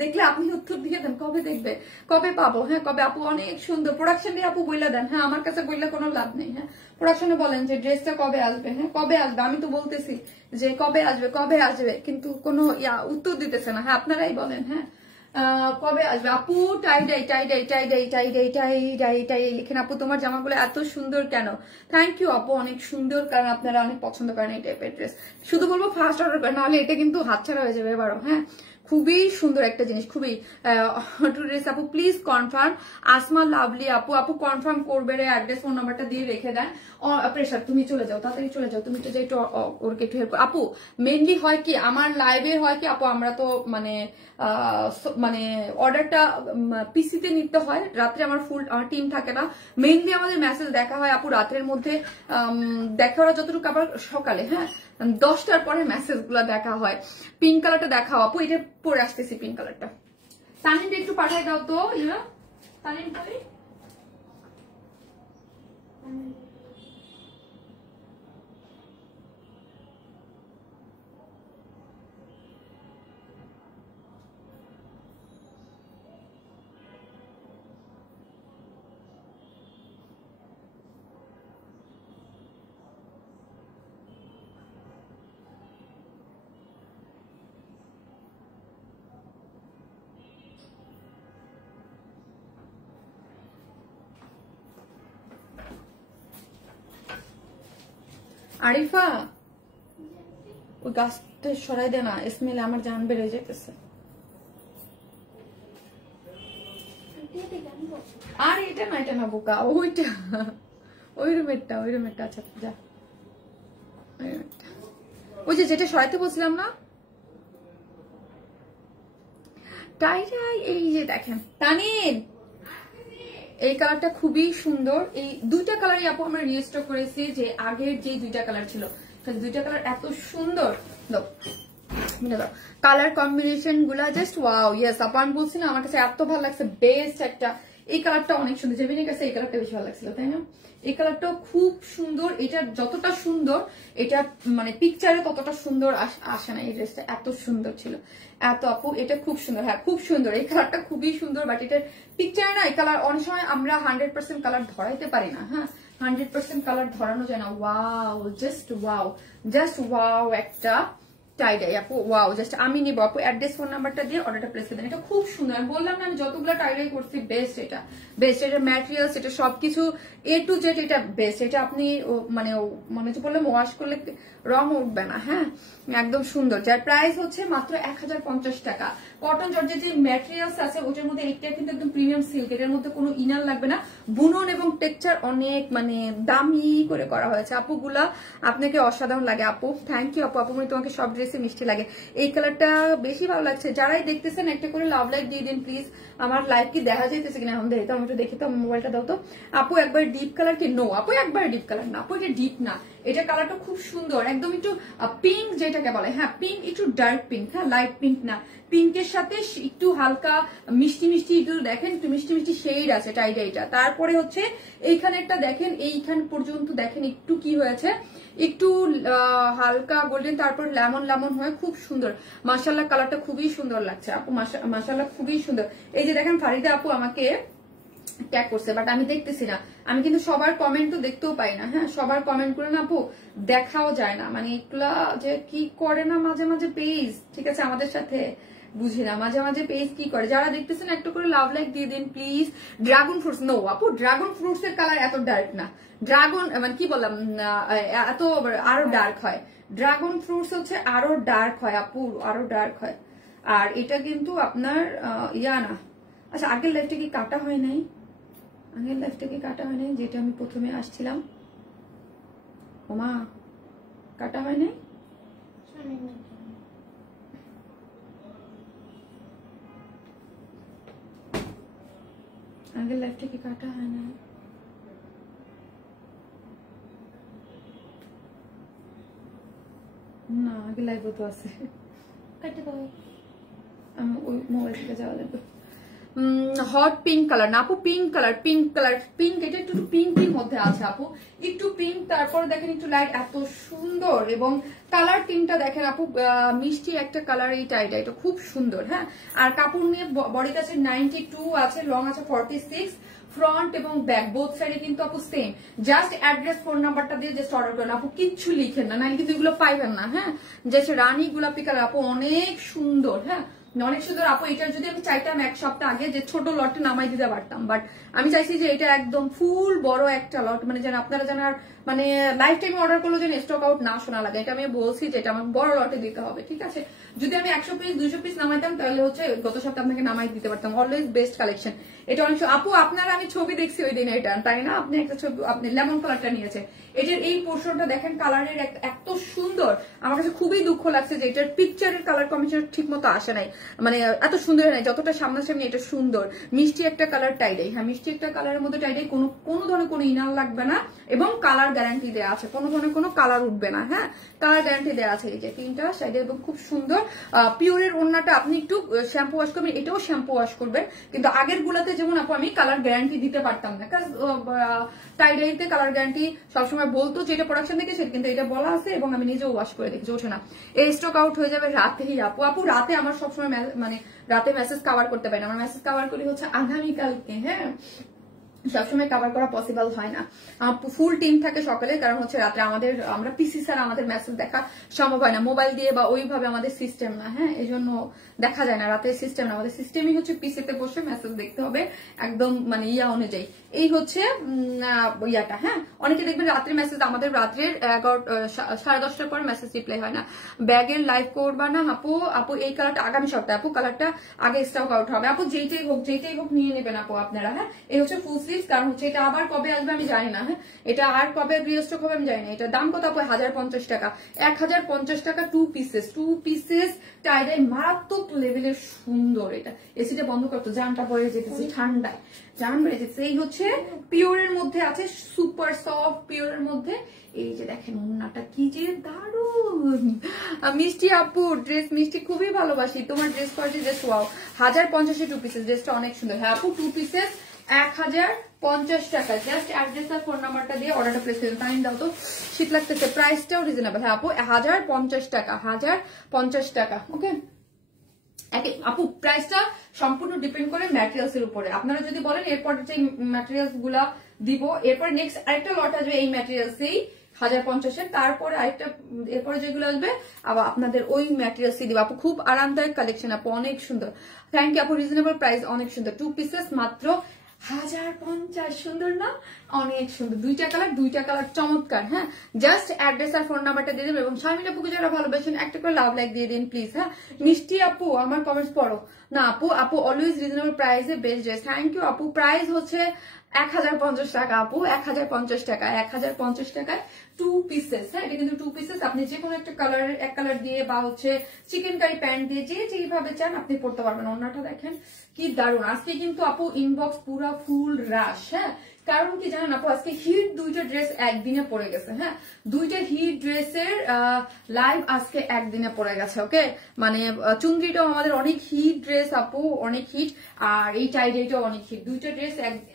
দেখলে আপনি উত্তর দিয়ে দেন কবে দেখবে, কবে পাবো, হ্যাঁ কবে আপু? অনেক সুন্দর প্রোডাকশন দিয়ে আপু বইলা দেন, হ্যাঁ আমার কাছে বললে কোনো লাভ নেই, হ্যাঁ প্রোডাকশনে বলেন যে ড্রেসটা কবে আসবে, হ্যাঁ কবে আসবে। আমি তো বলতেছি যে কবে আসবে কিন্তু কোনো উত্তর দিতেছে না, হ্যাঁ আপনারাই বলেন, হ্যাঁ কবে আসবে আপু? Tie dye tie dye tie dye tie dye tie dye tie লিখেন আপু, তোমার জামাগুলো এত সুন্দর কেন? থ্যাংক ইউ আপু, অনেক সুন্দর, কারণ আপনারা অনেক পছন্দ করেন এই টাইপের ড্রেস। শুধু বলবো ফার্স্ট অর্ডার করেন, নাহলে এটা কিন্তু হাতছাড়া হয়ে যাবে এবারও, হ্যাঁ খুবই সুন্দর একটা জিনিস, খুবই ড্রেস আপু প্লিজ কনফার্ম। আসমা লাভলি আপু, আপু কনফার্ম করবে রে, অ্যাড্রেস ফোন নাম্বারটা দিয়ে রেখে দেন। প্রেশার তুমি চলে যাও, তাড়াতাড়ি চলে যাও, তুমি তো যাই একটু ওরকে একটু হেল্প আপু। মেনলি হয় কি আমার লাইভের হয় কি আপু, আমরা তো মানে অর্ডারটা পিসিতে নিতে হয়, রাত্রে আমার ফুল টিম থাকে না, মেনলি আমাদের মেসেজ দেখা হয় আপু রাত্রের মধ্যে, দেখা ওরা যতটুকু আবার সকালে, হ্যাঁ 10টার পরে মেসেজ গুলা দেখা হয়। পিঙ্ক কালারটা দেখাও আপু, এটা পরে আসতেছি পিঙ্ক কালারটা। তানিনটা একটু পাঠাই দাও তো, তানিন কই? আরিফা ওই গাছটা সরাই দে না, স্মেলে আমার জান বেড়ে যেতেছে। আর এটা না বোকা, ওইটা ওই রুমেরটা আচ্ছা যা, ওই যে যেটা সরাইতে বলছিলাম না টাইটাই। এই যে দেখেন তানিন, এই কালারটা খুবই সুন্দর, এই দুইটা কালারই আপু আমরা রিস্টক করেছি, যে আগের যে দুইটা কালার ছিল, দুইটা কালার এত সুন্দর, কালার কম্বিনেশন গুলা জাস্ট ওয়াও। ইয়েস আপু আমি বলছি না, আমার কাছে এত ভালো লাগছে, বেস্ট একটা। এই কালারটা অনেক সুন্দর, জেমিনের কাছে এই কালারটা বেশি ভালো লাগছিল, তাই না? এই কালারটাও খুব সুন্দর, এটা যতটা সুন্দর এটা মানে পিকচারে ততটা সুন্দর আসে না। এই ড্রেসটা এত সুন্দর ছিল, এত আপু এটা খুব সুন্দর, হ্যাঁ খুব সুন্দর, এই কালারটা খুবই সুন্দর, বাট এটার পিকচারে না এই কালার অনেক সময় আমরা 100% কালার ধরাইতে পারি না, হ্যাঁ 100% কালার ধরানো যায় না। ওয়াও জাস্ট ওয়াও একটা টাই ডাই আপু ওয়াও জাস্ট আমি নিব আপু অ্যাড্রেস ফোন নাম্বারটা দিয়ে অর্ডারটা প্লেস করে দেন। এটা খুব সুন্দর, আমি বললাম না আমি যতগুলো টাই ডাই করছি বেস্ট, এটা বেস্ট, এটা ম্যাটেরিয়ালস, এটা সবকিছু A to Z এটা বেস্ট। এটা আপনি মানে মনে হচ্ছে বললাম ওয়াশ করলে রং উঠবে না, হ্যাঁ একদম সুন্দর। যার প্রাইস হচ্ছে মাত্র 1050 টাকা। কটন জর্জের যে ম্যাটেরিয়ালস আছে ওটার মধ্যে এটা কিন্তু একদম প্রিমিয়াম সিল্ক, এটার মধ্যে কোনো ইনার লাগবে না, বুনন এবং টেক্সচার অনেক মানে দামি করে করা হয়েছে। আপুগুলা আপনাকে অসাধারণ লাগে আপু, থ্যাংক ইউ আপু। আপু মানে তোমাকে সব ড্রেসে মিষ্টি লাগে, এই কালারটা বেশি ভালো লাগছে। যারাই দেখতেছেন একটা করে লাভ লাইক দিয়ে দিন প্লিজ। আমার লাইভ কি দেখা যাইতেছে কিনা এখন দেখি তো, আমি একটু দেখি তো, মোবাইলটা দাও তো। আপু একবার ডিপ কালার কি? নো আপু একবার ডিপ কালার না আপু, এটা ডিপ না, এটা কালারটা খুব সুন্দর, একদম একটু পিঙ্ক যেটাকে বলে, হ্যাঁ পিঙ্ক, একটু ডার্ক পিঙ্ক, হ্যাঁ লাইট পিঙ্ক না, পিঙ্কের সাথে একটু হালকা মিষ্টি মিষ্টি, একটু দেখেন একটু মিষ্টি মিষ্টি শেড আছে টাই ডাইটা। তারপরে হচ্ছে এইখানে একটা দেখেন, এইখান পর্যন্ত দেখেন একটু কি হয়েছে, একটু হালকা গোল্ডেন, তারপর লেমন লেমন হয়ে খুব সুন্দর। মাশাআল্লাহ কালারটা খুবই সুন্দর লাগছে আপু, মাশাআল্লাহ খুবই সুন্দর। এই যে দেখেন ফারিদা আপু আমাকে ট্যাগ করছে, বাট আমি দেখতেছি না, আমি কিন্তু সবার কমেন্ট তো দেখতেও পাই না, হ্যাঁ সবার কমেন্ট করে না আপু দেখাও যায় না, মানে এগুলা যে কি করে না মাঝে মাঝে পেজ, ঠিক আছে আমাদের সাথে বুঝি না মাঝে মাঝে পেজ কি করে। যারা দেখতেছেন একটু করে লাভ লাইক দিয়ে দিন প্লিজ। ড্রাগন ফ্রুটস, নো আপু ড্রাগন ফ্রুটস এর কালার এত ডার্ক না, ড্রাগন মানে কি বললাম এত আরো ডার্ক হয়, ড্রাগন ফ্রুটস হচ্ছে আরো ডার্ক হয় আপু, আরো ডার্ক হয়। আর এটা কিন্তু আপনার ইয়া না। আচ্ছা আগের লাইফটা কি কাটা হয় নাই? আগের লাইফটা কি কাটা হয় নাই যেটা আমি প্রথমে আসছিলাম? ওমা কাটা হয় নাই? আগের লাইফটা কি কাটা হয় না? না আগের লাইফও তো আছে, কাটতে পাবো ওই মোবাইল থেকে যাওয়া লাগবে। হট পিঙ্ক কালার না আপু, pink colour, pink colour, pink, এটা একটু পিঙ্কের মধ্যে আছে আপু, একটু পিঙ্ক, তারপর দেখেন একটু লাইট, এত সুন্দর। এবং কালার টিমটা দেখেন আপু মিষ্টি একটা কালার, এই টাইটা এটা খুব সুন্দর, হ্যাঁ। আর কাপড় নিয়ে বডি কাছে 92 আছে, লং আছে 46, ফ্রন্ট এবং ব্যাক বোথ সাইডে কিন্তু আপু সেম। জাস্ট অ্যাড্রেস ফোন নাম্বারটা দিয়ে জাস্ট অর্ডার করেন আপু, কিচ্ছু লিখেন না, নাহলে কিন্তু এগুলো পাইবেন না, হ্যাঁ। জাস্ট রানী গোলাপি কালার আপু অনেক সুন্দর, হ্যাঁ অনেক সুন্দর আপু। এটার যদি আমি চাইতাম এক সপ্তাহ আগে যে ছোট লটে নামাই দিতে পারতাম, বাট আমি চাইছি যে এটা একদম ফুল বড় একটা লট, মানে যেন আপনারা যেন আর মানে লাইফ টাইম অর্ডার করলো যেন স্টক আউট না শোনা লাগে, এটা আমি বলছি যে এটা আমার বড় লটে দিতে হবে, ঠিক আছে। যদি আমি 100 পিস 200 পিস নামাইতাম তাহলে হচ্ছে গত সপ্তাহ আপনাকে নামাই দিতে পারতাম। অলওয়েজ বেস্ট কালেকশন এটা অনেক আপু। আপনারা আমি ছবি দেখছি ওই দিন, এটা তাই না? আপনি একটা ছবি, আপনি লেমন কালারটা নিয়েছে, এটার এই পোর্শনটা দেখেন কালারের এত সুন্দর। আমার কাছে খুবই দুঃখ লাগছে যে এটার পিকচারের কালার কম্বিনেশন ঠিক মতো আসে নাই, মানে এত সুন্দর হয় নাই যতটা সামনাসামনি এটা সুন্দর। মিষ্টি একটা কালার টাইডাই, হ্যাঁ মিষ্টি একটা কালারের মধ্যে টাইডাই, কোনো ধরনের কোনো ইনার লাগবে না এবং কালার গ্যারান্টি দেওয়া আছে, কোনো ধরনের কোনো কালার উঠবে না, হ্যাঁ কালার গ্যারান্টি দেওয়া আছে। এই যে তিনটা সাইডে এবং খুব সুন্দর। পিওরের ওড়নাটা আপনি একটু শ্যাম্পু ওয়াশ করবেন, এটাও শ্যাম্পু ওয়াশ করবেন, কিন্তু আগের গুলাতে যেমন আপু আমি কালার গ্যারান্টি দিতে পারতাম না, কারণ টাইডাইতে কালার গ্যারান্টি সবসময় বলতো যেটা প্রোডাকশন থেকে সেটা, কিন্তু এটা বলা আছে এবং আমি নিজেও ওয়াশ করে দেখেছি ওঠে না। এই স্টক আউট হয়ে যাবে রাতেই আপু। আপু রাতে আমার সবসময় মানে রাতে মেসেজ কভার করতে পারি না, আমার মেসেজ কভার করি হচ্ছে আগামীকালকে, হ্যাঁ সবসময় কভার করা পসিবল হয় না। ফুল টিম থাকে সকালে, কারণ হচ্ছে রাতে আমরা পিসি ছাড়া আমাদের মেসেজ দেখা সম্ভব হয় না, মোবাইল দিয়ে বা ওইভাবে আমাদের সিস্টেম না, হ্যাঁ এই জন্য দেখা যায় না, রাতের সিস্টেম না, আমাদের সিস্টেমই হচ্ছে পিসিতে বসে মেসেজ দেখতে হবে একদম মানে ইয়া অনুযায়ী। এই হচ্ছে ইয়াটা, হ্যাঁ অনেকে দেখবেন রাত্রে মেসেজ, আমাদের রাত্রের 10:30 পর মেসেজ রিপ্লাই হয় না। ব্যাগের লাইভ করবা না আপু এই কালারটা আগামী সপ্তাহে আপু, কালারটা আগে স্টক আউট হবে আপু, যেইটাই হোক নিয়ে নেবেন আপু আপনারা, হ্যাঁ এই হচ্ছে ফুল স্লিভস, কারণ হচ্ছে এটা আবার কবে আসবে আমি জানি না, হ্যাঁ এটা আর কবে রিস্টক হবে আমি জানি না। এটা দাম কত আপু? 1050 টাকা, 1050 টাকা, 2 পিসেস টাইডাই, মারাত্মক লেভেলের সুন্দর। এটা এসিটা বন্ধ করতো, জানটা পরে যেতেছে ঠান্ডায়, জান বেড়ে যেতেছে। এই হচ্ছে পিওরের মধ্যে আছে, সুপার সফট পিওরের মধ্যে। এই যে দেখেন ওন্নাটা কি যে দারুন। মিষ্টি আপু ড্রেস মিষ্টি খুবই ভালোবাসি, তোমার dress quality just wow. 1050 2 pieces, ড্রেসটা অনেক সুন্দর। হ্যাঁ আপু 2 পিসেস 1050 টাকা। জাস্ট অ্যাড্রেস আর ফোন নাম্বারটা দিয়ে অর্ডারটা প্লেস করুন। টাইম দাও তো, শীত লাগতেছে। প্রাইসটাও রিজনেবল। হ্যাঁ আপু 1050 টাকা, 1050 টাকা। ওকে আপু প্রাইসটা সম্পূর্ণ ডিপেন্ড করে ম্যাটেরিয়ালস এর উপরে। আপনারা যদি বলেন এরপর যে ম্যাটেরিয়ালস গুলা দিব, এরপর নেক্সট আরেকটা লট আসবে এই ম্যাটেরিয়ালসেই, 1050-এর। তারপরে আরেকটা এরপরে যেগুলো আসবে আবার আপনাদের ওই ম্যাটেরিয়ালস দিব আপু। খুব আরামদায়ক কালেকশন আপু, অনেক সুন্দর। থ্যাংক ইউ আপু, রিজনেবল প্রাইস, অনেক সুন্দর। 2 পিসেস মাত্র 1050। সুন্দর না? অনেক সুন্দর। দুইটা কালার চমৎকার। হ্যাঁ, জাস্ট অ্যাড্রেস আর ফোন নাম্বারটা দিয়ে দেবেন এবং শারমিন আপুকে যারা ভালোবাসেন একটা করে লাভ লাইক দিয়ে দিন প্লিজ। হ্যাঁ, মিষ্টি আপু আমার কমেন্টস পড়ো না আপু অলওয়েজ রিজনেবল প্রাইসে বেস্ট ড্রেস। থ্যাংক ইউ আপু। প্রাইস হচ্ছে 1050 টাকা আপু, 1050 টাকা, 1050 টাকায় 2 পিসেস। হ্যাঁ, এটা কিন্তু 2 পিসেস। আপনি যে কোনো একটা কালারের এক কালার দিয়ে বা হচ্ছে চিকেন কারি প্যান্ট দিয়ে যে যেভাবে চান আপনি পড়তে পারবেন। ওনাটা দেখেন কি দারুণ। আজকে কিন্তু আপু ইনবক্স পুরা ফুল রাশ। হ্যাঁ, কারণ কি জানেন আপু, আজকে হিট দুইটা ড্রেস একদিনে পড়ে গেছে। হ্যাঁ, দুইটা হিট ড্রেসের লাইভ আজকে একদিনে পড়ে গেছে। ওকে, মানে চুন্দ্রিটাও আমাদের অনেক হিট ড্রেস আপু, অনেক হিট, আর এই টাইডাইটাও অনেক হিট। দুইটা ড্রেস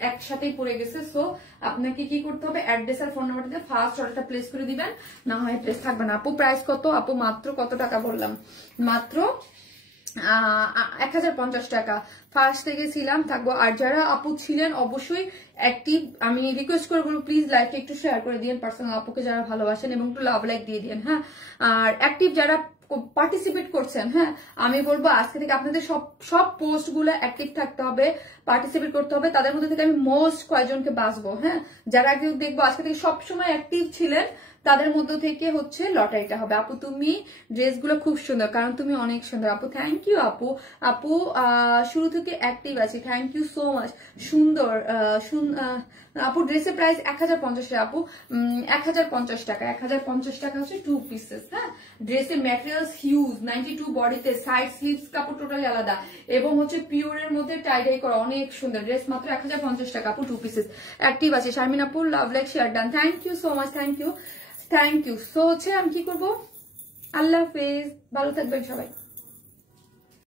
একসাথেই পড়ে গেছে। সো আপনাকে কি করতে হবে, অ্যাড্রেস আর ফোন নাম্বারটা দিয়ে ফার্স্ট অর্ডারটা প্লেস করে দিবেন, না হয় ড্রেস থাকবে না। আপু প্রাইস কত আপু? মাত্র কত টাকা বললাম? মাত্র 1050 টাকা। ফার্স্ট থেকে ছিলাম, থাকবো। আর যারা আপু ছিলেন অবশ্যই অ্যাক্টিভ, আমি রিকোয়েস্ট করবো প্লিজ লাইভটা একটু শেয়ার করে দিন পার্সোনাল আপুকে যারা ভালোবাসেন এবং একটু লাভ লাইক দিয়ে দিন। হ্যাঁ, আর অ্যাক্টিভ যারা পার্টিসিপেট করছেন, হ্যাঁ আমি বলবো আজকে থেকে আপনাদের সব পোস্ট গুলো অ্যাক্টিভ থাকতে হবে, পার্টিসিপেট করতে হবে। তাদের মধ্যে থেকে আমি মোস্ট কয়েকজনকে বাঁচবো। হ্যাঁ, যারা কেউ দেখবো আজকে থেকে সবসময় অ্যাক্টিভ ছিলেন তাদের মধ্যে থেকে হচ্ছে লটারিটা হবে। আপু তুমি ড্রেসগুলো খুব সুন্দর, কারণ তুমি অনেক সুন্দর আপু। থ্যাংক ইউ আপু। আপু শুরু থেকে অ্যাক্টিভ আছি, থ্যাংক ইউ সো মাচ। সুন্দর আপু। ড্রেসের প্রাইস 1050 আপু, 1050 টাকা। 1050 টাকা হচ্ছে 2 পিসেস। হ্যাঁ, ড্রেসের ম্যাটেরিয়ালস হিউজ, 92 বডিতে, সাইড স্লিভস কাপড় টোটালি আলাদা এবং হচ্ছে পিওরের মধ্যে টাইডাই করা, অনেক সুন্দর ড্রেস। মাত্র 1050 টাকা আপু, 2 পিসেস। অ্যাক্টিভ আছে শারমিন আপু, love like share done. Thank you so much, thank you. So হচ্ছে আমি কি করবো, আল্লাহ হাফেজ, ভালো থাকবেন সবাই।